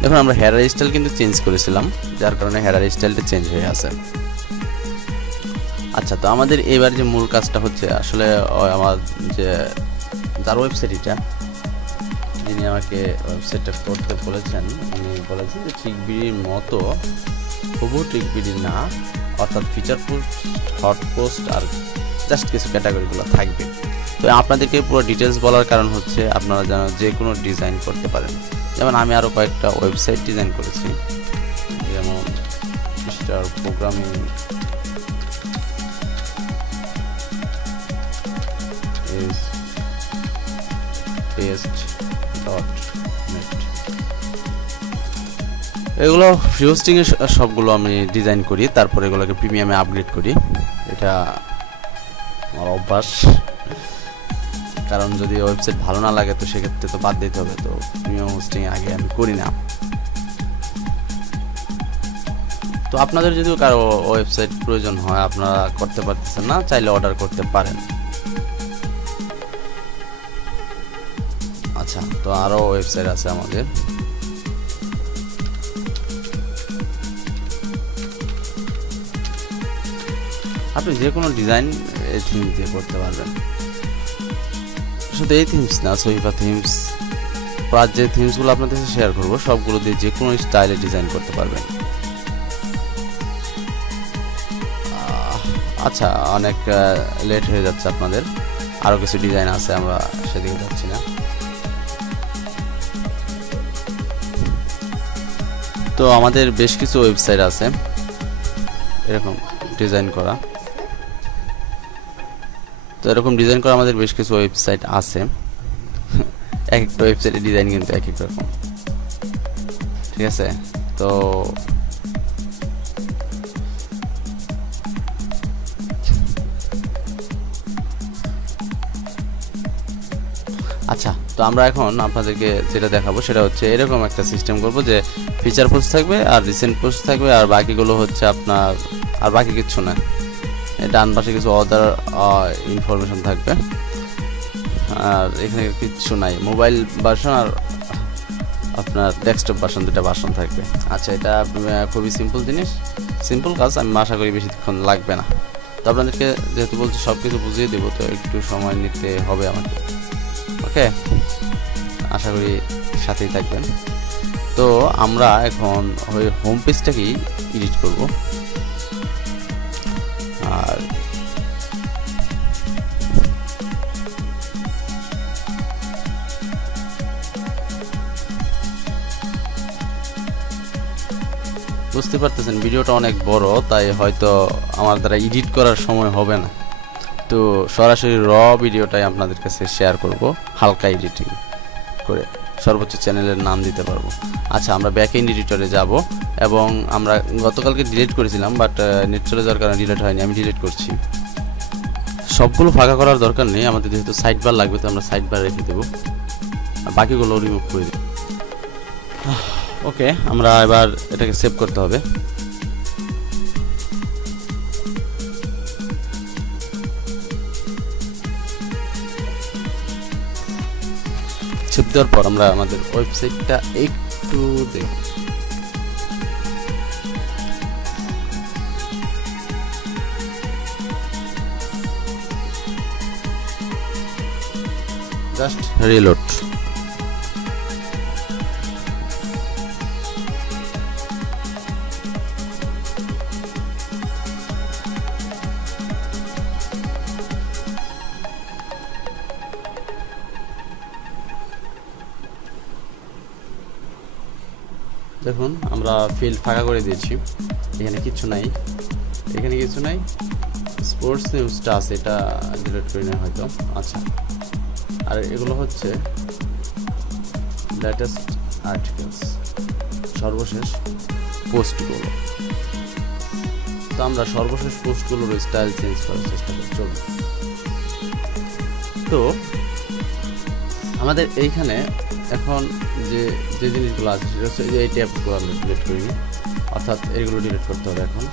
দেখুন, আমরা হেডার স্টাইল কিন্তু চেঞ্জ করেছিলাম, যার কারণে হেডার স্টাইলটা চেঞ্জ হয়ে আছে। আচ্ছা, তো আমাদের এবার যে মূল কাজটা হচ্ছে আসলে আমার যে যার ওয়েবসাইট, এটা যিনি আমাকে ওয়েবসাইটটা করতে বলেছেন, উনি বলেছেন যে ট্রিকবিডির মতো, তবুও ট্রিকবিডির না, অর্থাৎ ফিচার পোস্ট, হট পোস্ট আর জাস্ট কিছু ক্যাটাগরিগুলো থাকবে। তো আপনাদেরকে পুরো ডিটেলস বলার কারণ হচ্ছে আপনারা যেন যে কোনো ডিজাইন করতে পারেন। যেমন আমি আরও কয়েকটা ওয়েবসাইট ডিজাইন করেছি, যেমন স্টার প্রোগ্রামিং, এগুলো ফ্রি হোস্টিংয়ে সবগুলো আমি ডিজাইন করি, তারপর এগুলোকে প্রিমিয়ামে আপগ্রেড করি। এটা আমার অভ্যাস, কারণ যদি ওয়েবসাইট ভালো না লাগে তো সেক্ষেত্রে তো বাদ দিতে হবে। তো প্রিমিয়াম হোস্টিং আগে আমি করি না। তো আপনাদের যদিও কারো ওয়েবসাইট প্রয়োজন হয়, আপনারা করতে পারতেছেন না, চাইলে অর্ডার করতে পারেন। আচ্ছা, তো আরও ওয়েবসাইট আছে আমাদের। আপনি যে কোনো ডিজাইন এই থিম দিয়ে করতে পারবেন। শুধু এই থিমস না, সহিফা থিমস প্লাস যে থিমসগুলো আপনাদের সাথে শেয়ার করবো সবগুলো দিয়ে যে কোনো স্টাইলে ডিজাইন করতে পারবেন। আচ্ছা, অনেক লেট হয়ে যাচ্ছে আপনাদের, আরও কিছু ডিজাইন আছে, আমরা সেদিকে যাচ্ছি না। তো আমাদের বেশ কিছু ওয়েবসাইট আছে এরকম ডিজাইন করা। তো এরকম ডিজাইন করা আমাদের বেশ কিছু ওয়েবসাইট আছে। এক একটা ওয়েবসাইটের ডিজাইন কিন্তু এক এক রকম, ঠিক আছে? তো আচ্ছা, তো আমরা এখন আপনাদেরকে যেটা দেখাবো সেটা হচ্ছে এরকম একটা সিস্টেম করব যে ফিচার পোস্ট থাকবে আর রিসেন্ট পোস্ট থাকবে, আর বাকিগুলো হচ্ছে আপনার, আর বাকি কিছু না। ডান পাশে কিছু আদার ইনফরমেশন থাকবে, আর এখানে কিচ্ছু নাই। মোবাইল ভার্সন আর আপনার ডেস্কটপ ভার্সন, দুটা ভার্সন থাকবে। আচ্ছা, এটা খুবই সিম্পল জিনিস, সিম্পল কাজ, আমি আশা করি বেশিক্ষণ লাগবে না। তো আপনাদেরকে যেহেতু বলছি সব কিছু বুঝিয়ে দেবো, তো একটু সময় নিতে হবে আমাকে। ওকে, আশা করি সাথেই থাকবেন। তো আমরা এখন ওই হোম পেজটাকেই এডিট করব। আর বুঝতে পারতেছেন ভিডিওটা অনেক বড়, তাই হয়তো আমার দ্বারা এডিট করার সময় হবে না। তো সরাসরি র ভিডিওটাই আপনাদের কাছে শেয়ার করব, হালকা এডিটিং করে সর্বোচ্চ চ্যানেলের নাম দিতে পারবো। আচ্ছা, আমরা ব্যাক এন্ড এডিটরে যাব এবং আমরা গতকালকে ডিলিট করেছিলাম, বাট নেট চলে যাওয়ার কারণে ডিলিট হয়নি, আমি ডিলিট করছি। সবগুলো ফাঁকা করার দরকার নেই, আমাদের যেহেতু সাইড বার লাগবে তো আমরা সাইড বার রেখে দেবো, আর বাকিগুলো রিমুভ করে দেব। ওকে, আমরা এবার এটাকে সেভ করতে হবে। সেভ দেওয়ার পর আমরা আমাদের ওয়েবসাইটটা একটু দেখব। Just reload. দেখুন আমরা ফিল্ড ফাঁকা করে দিয়েছি, এখানে কিছু নাই, এখানে কিছু নাই। স্পোর্টস নিউজটা আছে, এটা ডিলিট করে নেওয়া হয়তো। আচ্ছা, আর এগুলো হচ্ছে লেটেস্ট আর্টিকেলস, সর্বশেষ পোস্টগুলো। তো আমরা সর্বশেষ পোস্টগুলোর স্টাইল চেঞ্জ করার চেষ্টা করি, চলুন। তো আমাদের এইখানে এখন যে যে জিনিসগুলো আছে সেটা হচ্ছে এই ট্যাবগুলো আমরা ডিলিট করিনি, অর্থাৎ এইগুলো ডিলিট করতে হবে এখন।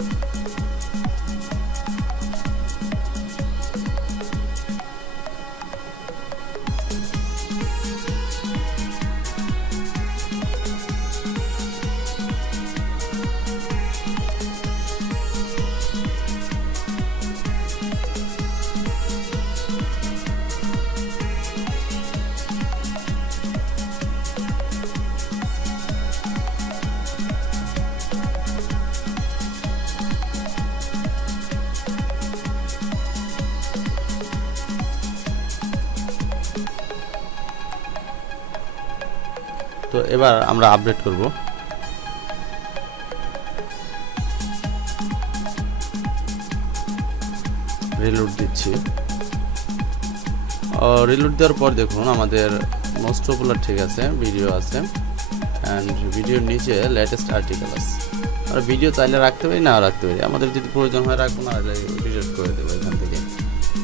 তো এবার আমরা আপডেট করব। রিলোড দিচ্ছি। রিলোড দেওয়ার পর দেখুন আমাদের মোস্ট পপুলার ঠিক আছে, ভিডিও আছে, অ্যান্ড ভিডিওর নিচে লেটেস্ট আর্টিকেল আছে। আর ভিডিও চাইলে রাখতে পারি, না রাখতে পারি, আমাদের যদি প্রয়োজন হয় রাখবো, না ডিলিট করে দেবো এখান থেকে।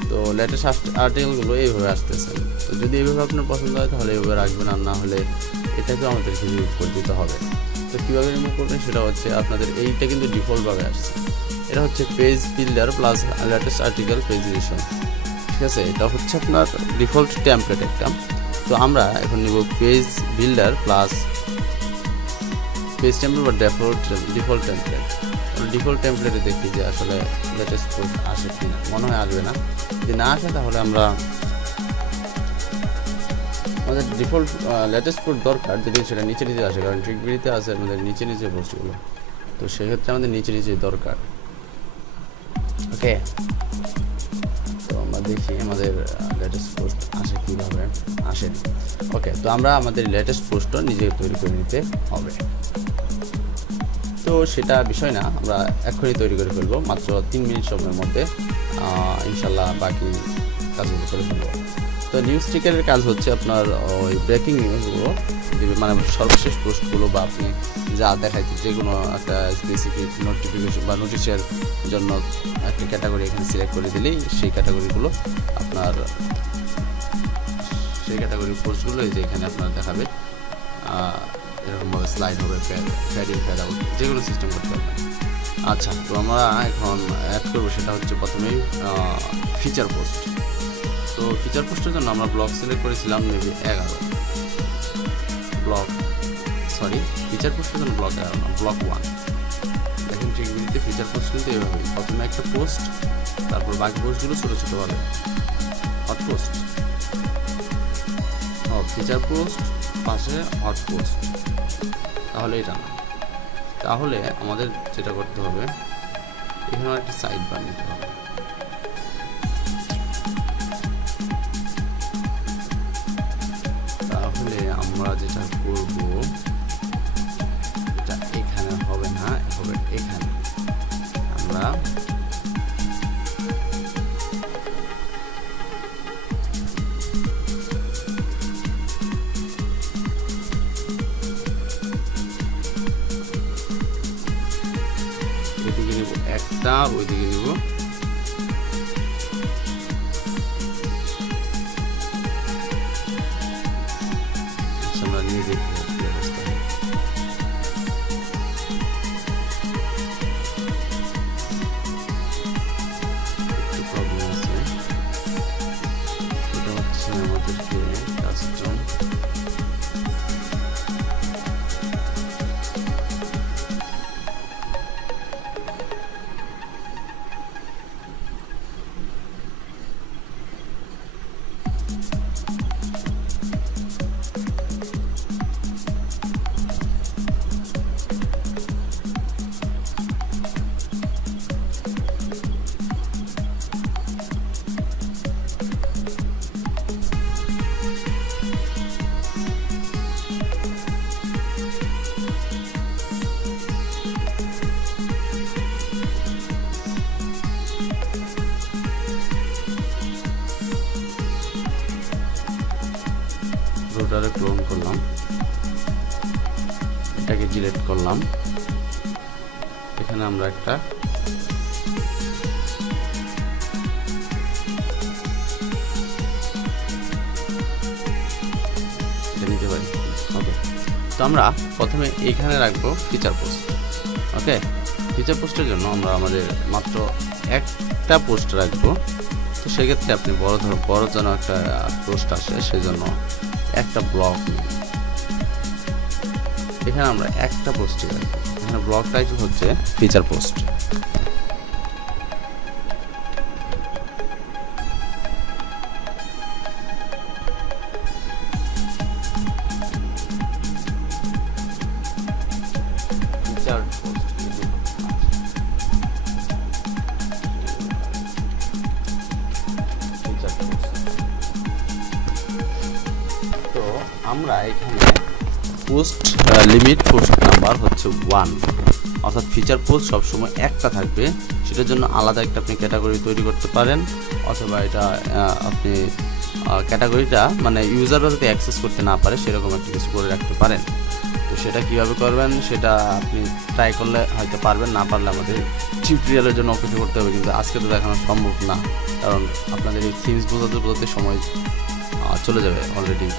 তো লেটেস্ট আর্টিকেলগুলো এইভাবে আসতেছে। তো যদি এইভাবে আপনার পছন্দ হয় তাহলে এইভাবে রাখবেন, আর না হলে এটাকেও আমাদেরকে রিমুভ করে দিতে হবে। তো কীভাবে রিমুভ করবেন সেটা হচ্ছে আপনাদের এইটা কিন্তু ডিফল্টভাবে আসছে, এটা হচ্ছে page builder plus latest article page edition, ঠিক আছে? এটা হচ্ছে আপনার ডিফল্ট টেমপ্লেট একটা। তো আমরা এখন নিব page builder plus page template বা ডিফল্ট টেমপ্লেট। ডিফল্ট টেমপ্লেটে দেখি যে আসলে লেটেস্ট পোস্ট আসে কিনা, মনে হয় আসবে না। যদি না আসে তাহলে আমরা আমাদের ডিফল্ট লেটেস্ট পোস্ট দরকার, যদি সেটা নিচে নিচে আসে, কারণ ট্রিকবিডিতে আছে আমাদের নিচে নিচে পোস্টগুলো, তো সেক্ষেত্রে আমাদের নিচে নিচে দরকার। ওকে, তো আমরা দেখি আমাদের লেটেস্ট পোস্ট আসে কীভাবে আসে। ওকে, তো আমরা আমাদের লেটেস্ট পোস্টটা নিজে তৈরি করে নিতে হবে। তো সেটা বিষয় না, আমরা এক্ষুনি তৈরি করে ফেলবো, মাত্র 3 মিনিট সময়ের মধ্যে ইনশাল্লাহ বাকি কাজগুলো করে ফেলবো। তো নিউজ স্টিকারের কাজ হচ্ছে আপনার ওই ব্রেকিং নিউজগুলো, মানে সর্বশেষ পোস্টগুলো বা আপনি যা দেখাইতে যে কোনো একটা স্পেসিফিক নোটিফিকেশন বা নোটিশের জন্য একটা ক্যাটাগরি এখানে সিলেক্ট করে দিলেই সেই ক্যাটাগরিগুলো আপনার, সেই ক্যাটাগরির পোস্টগুলো এই যে এখানে আপনার দেখাবে, এরকমভাবে স্লাইড হবে, ফ্যাড ইন ফ্যাড আউট, যে কোনো সিস্টেম করতে পারবেন। আচ্ছা, তো আমরা এখন অ্যাড করবো, সেটা হচ্ছে প্রথমেই ফিচার পোস্ট। তো ফিচার পোস্টের জন্য আমরা ব্লক সিলেক্ট করেছিলাম মেবি 11 ব্লক, সরি ফিচার পোস্টের জন্য ব্লক 11 না, ব্লক 1। দেখুন ট্রিকবিডিতে ফিচার পোস্ট কিন্তু এভাবে, প্রথমে একটা পোস্ট, তারপর বাকি পোস্টগুলো ছোটো ছোটোভাবে হট পোস্ট, ফিচার পোস্ট পাশে হট পোস্ট। তাহলে এটা না, তাহলে আমাদের যেটা করতে হবে এখানে একটা সাইড বার নিতে হবে। তাহলে আমরা যেটা করব, এটা এখানে হবে না, হবে একটা ওইদিকে নিব, আমরা নিয়ে দেখি কি অবস্থা। একটু প্রবলেম আছে, এটা হচ্ছে আমাদেরকে কাস্টম রুটারে ক্লোন করলাম, এটাকে ডিলিট করলাম। এখানে আমরা একটা নিতে পারি। ওকে, তো আমরা প্রথমে এখানে রাখবো ফিচার পোস্ট। ওকে, ফিচার পোস্টের জন্য আমরা আমাদের মাত্র একটা পোস্ট রাখবো। তো সেক্ষেত্রে আপনি বড় যেন একটা পোস্ট আসে, সেজন্য একটা ব্লক নিন। এখানে আমরা একটা পোস্টই রাখবো। এখানে ব্লক টাইটেল হচ্ছে ফিচার পোস্ট। তো আমরা এখানে পোস্ট লিমিট পোস্ট নাম্বার হচ্ছে 1, অর্থাৎ ফিচার পোস্ট সবসময় একটা থাকবে। সেটার জন্য আলাদা একটা আপনি ক্যাটাগরি তৈরি করতে পারেন, অথবা এটা আপনি ক্যাটাগরিটা মানে ইউজাররা যাতে অ্যাক্সেস করতে না পারে সেরকম একটা কিছু করে রাখতে পারেন। তো সেটা কিভাবে করবেন সেটা আপনি ট্রাই করলে হয়তো পারবেন, না পারলে আমাদের টিউটোরিয়ালের জন্য অপেক্ষা করতে হবে। কিন্তু আজকে তো দেখানো সম্ভব না, কারণ আপনাদের এই থিমস বোঝাতে সময় চলে যাবে, অলরেডি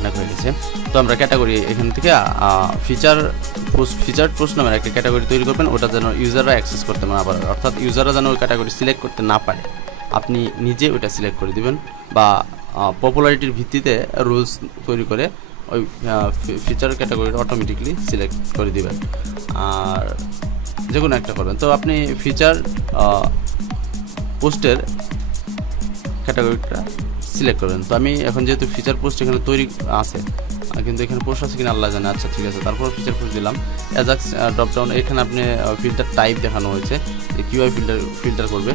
অনেক হয়ে গেছে। তো আমরা ক্যাটাগরি এখান থেকে ফিচার পোস্ট নামের একটা ক্যাটাগরি তৈরি করবেন, ওটা যেন ইউজাররা অ্যাক্সেস করতে না পারে, অর্থাৎ ইউজাররা যেন ওই ক্যাটাগরি সিলেক্ট করতে না পারে। আপনি নিজে ওইটা সিলেক্ট করে দিবেন, বা পপুলারিটির ভিত্তিতে রুলস তৈরি করে ওই ফিচার ক্যাটাগরিটা অটোমেটিকলি সিলেক্ট করে দিবেন, আর যে কোনো একটা করবেন। তো আপনি ফিচার পোস্টের ক্যাটাগরিটা সিলেক্ট করবেন। তো আমি এখন যেহেতু ফিচার পোস্ট এখানে তৈরি আছে, কিন্তু এখানে পোস্ট আছে কিনা আল্লাহ জানে। আচ্ছা ঠিক আছে, তারপর ফিচার পোস্ট দিলাম। অ্যাজাক্স ড্রপডাউন, এখানে আপনি ফিল্টার টাইপ দেখানো হয়েছে যে কীভাবে ফিল্টার করবে।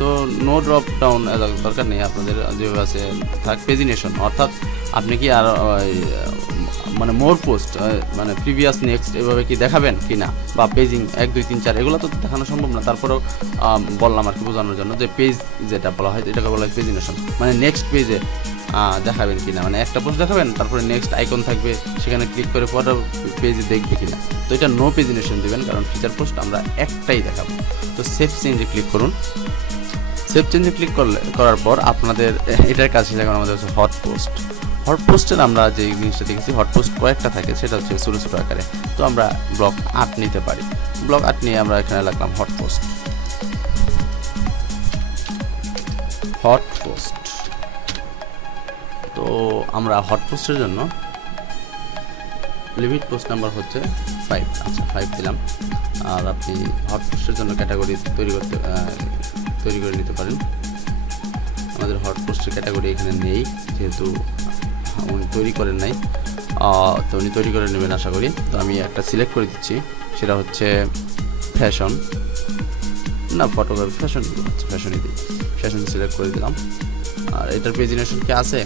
তো নো ড্রপ ডাউন দরকার নেই, আপনাদের যেভাবে আছে থাক। পেজিনেশন, অর্থাৎ আপনি কি আর মানে মোর পোস্ট মানে প্রিভিয়াস নেক্সট এভাবে কি দেখাবেন কি না, বা পেজিং 1 2 3 4 এগুলো তো দেখানো সম্ভব না। তারপরেও বললাম আর কি বোঝানোর জন্য যে পেজ যেটা বলা হয় এটাকে বলা হয় পেজিনেশন, মানে নেক্সট পেজে দেখাবেন কিনা, মানে একটা পোস্ট দেখাবেন তারপরে নেক্সট আইকন থাকবে, সেখানে ক্লিক করে পরের পেজে দেখবে কিনা। তো এটা নো পেজিনেশন দিবেন, কারণ ফিচার পোস্ট আমরা একটাই দেখাবো। তো সেভ চেঞ্জে ক্লিক করুন। সেভ চেঞ্জে ক্লিক করার পর আপনাদের এটার কাজ শেষ। এখন আমাদের হচ্ছে হট পোস্ট। হট পোস্টের আমরা যে জিনিসটা দেখেছি, হট পোস্ট কয়েকটা থাকে, সেটা হচ্ছে ছোটো ছোটো আকারে। তো আমরা ব্লক 8 নিতে পারি। ব্লক 8 নিয়ে আমরা এখানে লাগলাম হট পোস্ট। হট পোস্ট, তো আমরা হট পোস্টের জন্য লিমিট পোস্ট নাম্বার হচ্ছে 5। আচ্ছা 5 দিলাম। আর আপনি হট পোস্টের জন্য ক্যাটাগরি তৈরি করে নিতে পারেন। আমাদের হট পোস্টের ক্যাটাগরি এখানে নেই, যেহেতু উনি তৈরি করেন নাই, তো উনি তৈরি করে নেবেন আশা করি। তো আমি একটা সিলেক্ট করে দিচ্ছি, সেটা হচ্ছে ফ্যাশন, না ফটোগ্রাফি, ফ্যাশনই দিই। ফ্যাশন সিলেক্ট করে দিলাম। আর এটার পেজিনেশন কি আছে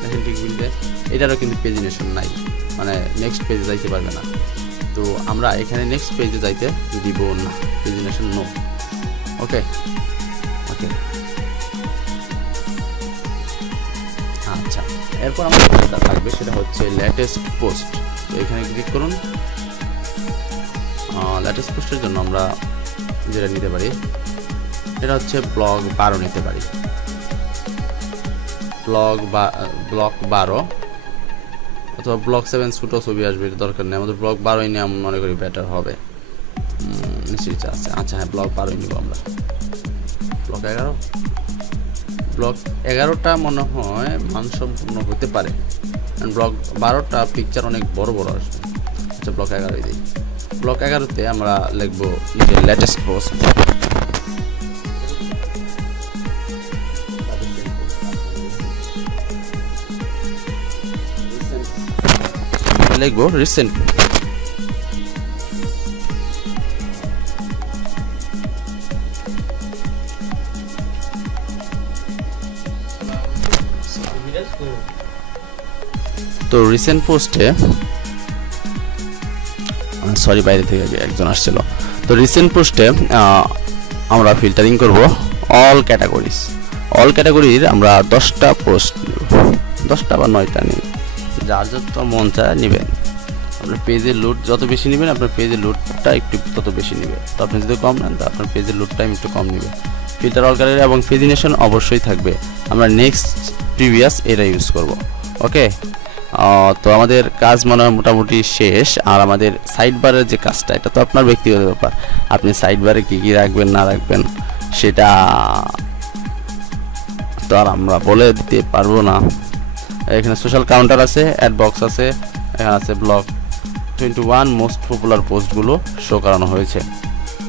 দেখেন, ঠিক বুঝতে এটারও কিন্তু পেজিনেশন নাই, মানে নেক্সট পেজে যাইতে পারবে না। তো আমরা এখানে নেক্সট পেজে যাইতে দিব না, পেজিনেশন নো। ওকে ওকে, আচ্ছা এরপর আমাদের যেটা থাকবে সেটা হচ্ছে লেটেস্ট পোস্ট। তো এখানে ক্লিক করুন। লেটেস্ট পোস্টের জন্য আমরা যেটা নিতে পারি, এটা হচ্ছে ব্লক 12 নিতে পারি। ব্লক 12 অথবা ব্লক 7 ছোটো ছবি আসবে, এটা দরকার নেই, আমাদের ব্লক 12 নিয়ে আমি মনে করি বেটার হবে। নিশ্চয়ই আছে, আচ্ছা হ্যাঁ ব্লক 12 নিব আমরা। ব্লক 11টা মনে হয় মানসম্পন্ন হতে পারে, ব্লক 12টা পিকচার অনেক বড় বড় আসবে। আচ্ছা ব্লক 11 দিই। ব্লক 11তে আমরা লিখবো নিজের লেটেস্ট পোস্ট। লিখবো রিসেন্ট। তো রিসেন্ট পোস্টে, সরি বাইরে থেকে একজন আসছিল, তো রিসেন্ট পোস্টে আমরা ফিল্টারিং করব অল ক্যাটাগরিজ। অল ক্যাটাগরির আমরা 10টা পোস্ট নেব, 10টা বা 9টা নেব, যার যত মন চায় নেবেন। আপনার পেজের লোড যত বেশি নেবেন আপনার পেজের লোডটা একটু তত বেশি নেবে, তো আপনি যদি কম নেন তো আপনার পেজের লোড টাইম একটু কম নেবে। ফিল্টার অল ক্যাটাগরি এবং পেজিনেশন অবশ্যই থাকবে, আমরা নেক্সট প্রিভিয়াস এটা ইউজ করব। ওকে, তো আমাদের কাজ মনে হয় মোটামুটি শেষ। আর আমাদের সাইড বারের যে কাজটা, এটা তো আপনার ব্যক্তিগত ব্যাপার, আপনি সাইড বারে কী কী রাখবেন না রাখবেন সেটা তো আর আমরা বলে দিতে পারবো না। এখানে সোশ্যাল কাউন্টার আছে, অ্যাড বক্স আছে, এখানে আছে ব্লগ 21 মোস্ট পপুলার পোস্টগুলো শো করানো হয়েছে।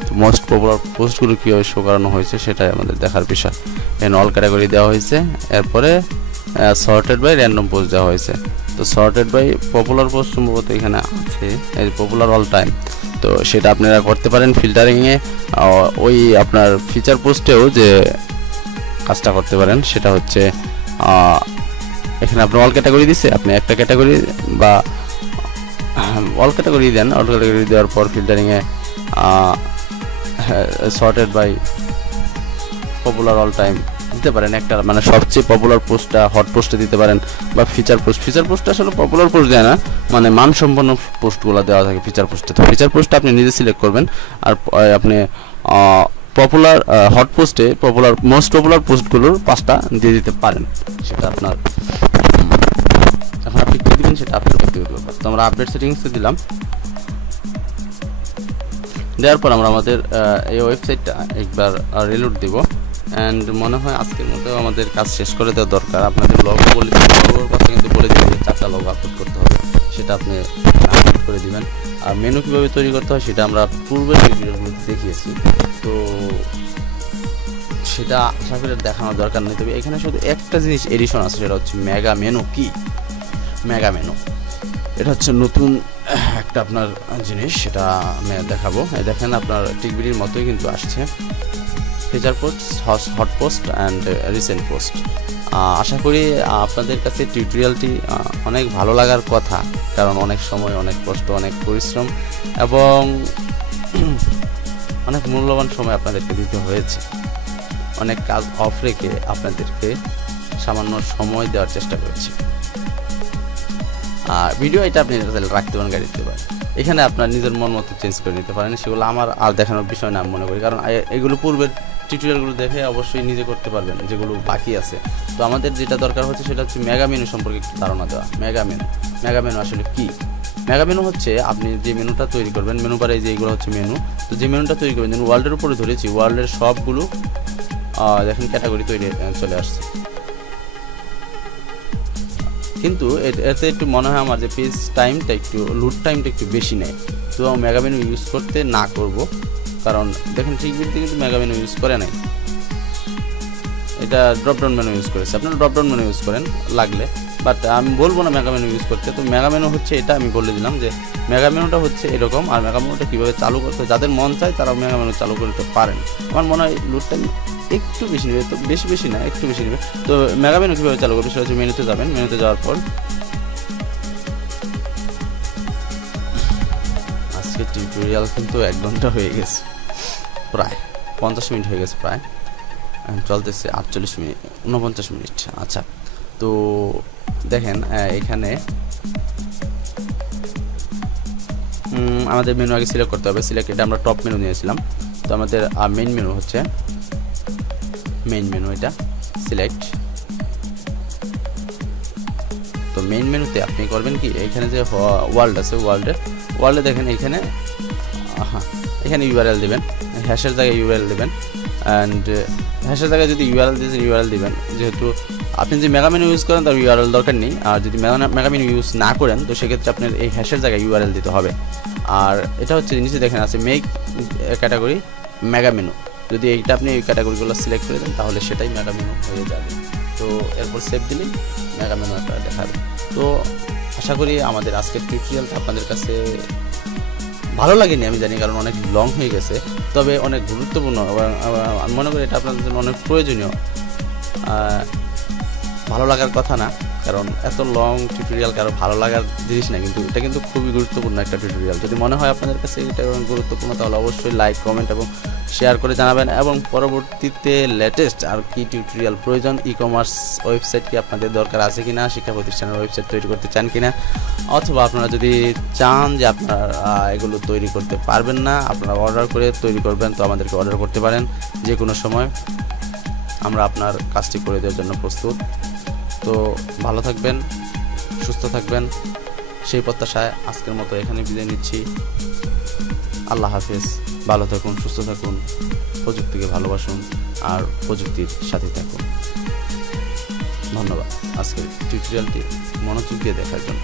তো মোস্ট পপুলার পোস্টগুলো কীভাবে শো করানো হয়েছে সেটাই আমাদের দেখার বিষয়। এখানে অল ক্যাটাগরি দেওয়া হয়েছে, এরপরে সর্টেড বাই র্যান্ডম পোস্ট দেওয়া হয়েছে। তো সর্টেড বাই পপুলার পোস্ট সম্ভবত এখানে আছে, এই পপুলার অল টাইম, তো সেটা আপনারা করতে পারেন ফিল্টারিংয়ে। ওই আপনার ফিচার পোস্টেও যে কাজটা করতে পারেন সেটা হচ্ছে, এখানে আপনার অল ক্যাটাগরি দিচ্ছে, আপনি একটা ক্যাটাগরি বা অল ক্যাটাগরি দেন, অল ক্যাটাগরি দেওয়ার পর ফিল্টারিংয়ে sorted by popular all time দিতে পারেন। একটা মানে সবচেয়ে পপুলার পোস্টটা হট পোস্টে দিতে পারেন, বা ফিচার পোস্ট আসলে পপুলার পোস্ট দেয় না, মানে মানসম্পন্ন পোস্টগুলো দেওয়া থাকে ফিচার পোস্টে। তো ফিচার পোস্টটা আপনি নিজে সিলেক্ট করবেন, আর আপনি পপুলার হট পোস্টে মোস্ট পপুলার পোস্টগুলোর 5টা দিয়ে দিতে পারেন। সেটা আপনার, এখন আপনি কী দেবেন সেটা আপনার ব্যক্তিগত ব্যাপার। তো আমরা আপডেট সেটিংসে দিলাম, দেওয়ার পর আমরা আমাদের এই ওয়েবসাইটটা একবার রিলোড দিব। অ্যান্ড মনে হয় আজকের মতো আমাদের কাজ শেষ করে দেওয়া দরকার। আপনাদের লগও বলে লগোর কথা কিন্তু বলে দেবেন যে 4টা লগো আপলোড করতে হবে, সেটা আপনি আপলোড করে দিবেন। আর মেনু কীভাবে তৈরি করতে হয় সেটা আমরা পূর্বের ভিডিওগুলোতে দেখিয়েছি, তো সেটা আশা করি দেখানোর দরকার নেই। তবে এখানে শুধু একটা জিনিস এডিশন আছে, সেটা হচ্ছে মেগা মেনু। কি মেগা মেনু? এটা হচ্ছে নতুন একটা আপনার জিনিস, সেটা আমি দেখাবো। এই দেখেন আপনার টিকবিডির মতোই কিন্তু আসছে, feature post, hot post and recent post. আশা করি আপনাদের কাছে টিউটোরিয়ালটি অনেক ভালো লাগার কথা, কারণ অনেক সময়, অনেক কষ্ট, অনেক পরিশ্রম এবং অনেক মূল্যবান সময় আপনাদেরকে দিতে হয়েছে। অনেক কাজ অফ রেখে আপনাদেরকে সামান্য সময় দেওয়ার চেষ্টা করেছি। ভিডিও এটা আপনি রাখতে পারেন, গাড়ি দিতে পারেন, এখানে আপনার নিজের মন মতো চেঞ্জ করে নিতে পারেন। সেগুলো আমার আর দেখানোর বিষয় না মনে করি, কারণ এগুলো পূর্বের টিউটোরিয়ালগুলো দেখে অবশ্যই নিজে করতে পারবেন যেগুলো বাকি আছে। তো আমাদের যেটা দরকার হচ্ছে সেটা হচ্ছে মেগা মেনু সম্পর্কে একটু ধারণা দেওয়া। মেগা মেনু আসলে কি? মেগা মেনু হচ্ছে আপনি যে মেনুটা তৈরি করবেন, মেনু বারে যে এগুলো হচ্ছে মেনু, তো যে মেনুটা তৈরি করবেন, যেমন ওয়ার্ল্ডের উপরে ধরেছি, ওয়ার্ল্ডের সবগুলো দেখেন ক্যাটাগরি তৈরি চলে আসছে। কিন্তু এতে একটু মনে হয় আমার যে পেজ টাইমটা একটু, লোড টাইমটা একটু বেশি নেয়। তো মেগা মেনু ইউজ করতে না করব, কারণ দেখেন টিকবিডিতে কিন্তু মেগা মেনু ইউজ করে নাই, এটা ড্রপডাউন মেনু ইউজ করেছে। আপনারা ড্রপডাউন মেনু ইউজ করেন লাগলে, বাট আমি বলবো না মেগা মেনু ইউজ করতে। তো মেগা মেনু হচ্ছে এটা, আমি বলে দিলাম যে মেগা মেনুটা হচ্ছে এরকম। আর মেগা মেনুটা কীভাবে চালু করতে, যাদের মন চায় তারা মেগা মেনু চালু করতে পারেন। আমার মনে হয় লোড টাইম একটু বেশি নেবে, তো বেশি না, একটু বেশি নেবে। তো মেগা মেনু কীভাবে চালু করবে সেটা হচ্ছে মেনুতে যাবেন, মেনুতে যাওয়ার পর আজকে টিউটোরিয়াল কিন্তু 1 ঘন্টা হয়ে গেছে, প্রায় 50 মিনিট হয়ে গেছে, প্রায় চলতেছে 48 মিনিট 49 মিনিট। আচ্ছা, তো দেখেন এখানে আমাদের মেনু আগে সিলেক্ট করতে হবে। সিলেক্ট, এটা আমরা টপ মেনু নিয়েছিলাম, তো আমাদের মেইন মেনু হচ্ছে মেইন মেনু, এটা সিলেক্ট। তো মেইন মেনুতে আপনি করবেন কি, এখানে যে ওয়ার্ল্ড আছে, ওয়ার্ল্ডে দেখেন এখানে এখানে ইউআরএল দিবেন, হ্যাশের জায়গায় ইউআরএল দিবেন। অ্যান্ড হ্যাশের জায়গায় যদি ইউআরএল দিয়েছেন ইউআরএল দিবেন, যেহেতু আপনি যদি মেগা মেনু ইউজ করেন তার ইউআরএল দরকার নেই। আর যদি মেগা মেনু ইউজ না করেন তো সেক্ষেত্রে আপনার এই হ্যাশের জায়গায় ইউআরএল দিতে হবে। আর এটা হচ্ছে নিচে দেখেন আছে মেক ক্যাটাগরি মেগা মেনু, যদি এইটা আপনি এই ক্যাটাগরিগুলো সিলেক্ট করে দেন তাহলে সেটাই মেগা মেনু হয়ে যাবে। তো এরপর সেভ দিলেই মেগা মেনু একটা দেখাবে। তো আশা করি আমাদের আজকের টিউটোরিয়ালটা আপনাদের কাছে ভালো লাগেনি আমি জানি, কারণ অনেক লং হয়ে গেছে, তবে অনেক গুরুত্বপূর্ণ এবং আমি মনে করি এটা আপনাদের জন্য অনেক প্রয়োজনীয়। ভালো লাগার কথা না, কারণ এত লং টিউটোরিয়াল কারো ভালো লাগার জিনিস না, কিন্তু এটা কিন্তু খুবই গুরুত্বপূর্ণ একটা টিউটোরিয়াল। যদি মনে হয় আপনাদের কাছে এটা গুরুত্বপূর্ণ তাহলে অবশ্যই লাইক, কমেন্ট এবং শেয়ার করে জানাবেন। এবং পরবর্তীতে লেটেস্ট আর কি টিউটোরিয়াল প্রয়োজন, ই কমার্স ওয়েবসাইট কি আপনাদের দরকার আছে কিনা, শিক্ষা প্রতিষ্ঠানের ওয়েবসাইট তৈরি করতে চান কিনা, অথবা আপনারা যদি চান যে আপনারা এগুলো তৈরি করতে পারবেন না, আপনারা অর্ডার করে তৈরি করবেন, তো আমাদেরকে অর্ডার করতে পারেন যে কোনো সময়, আমরা আপনার কাজটি করে দেওয়ার জন্য প্রস্তুত। তো ভালো থাকবেন, সুস্থ থাকবেন, সেই প্রত্যাশায় আজকের মতো এখানে বিদায় নিচ্ছি। আল্লাহ হাফেজ, ভালো থাকুন, সুস্থ থাকুন, প্রযুক্তিকে ভালোবাসুন আর প্রযুক্তির সাথে থাকুন। ধন্যবাদ আজকের টিউটোরিয়ালটি মনোযোগ দিয়ে দেখার জন্য।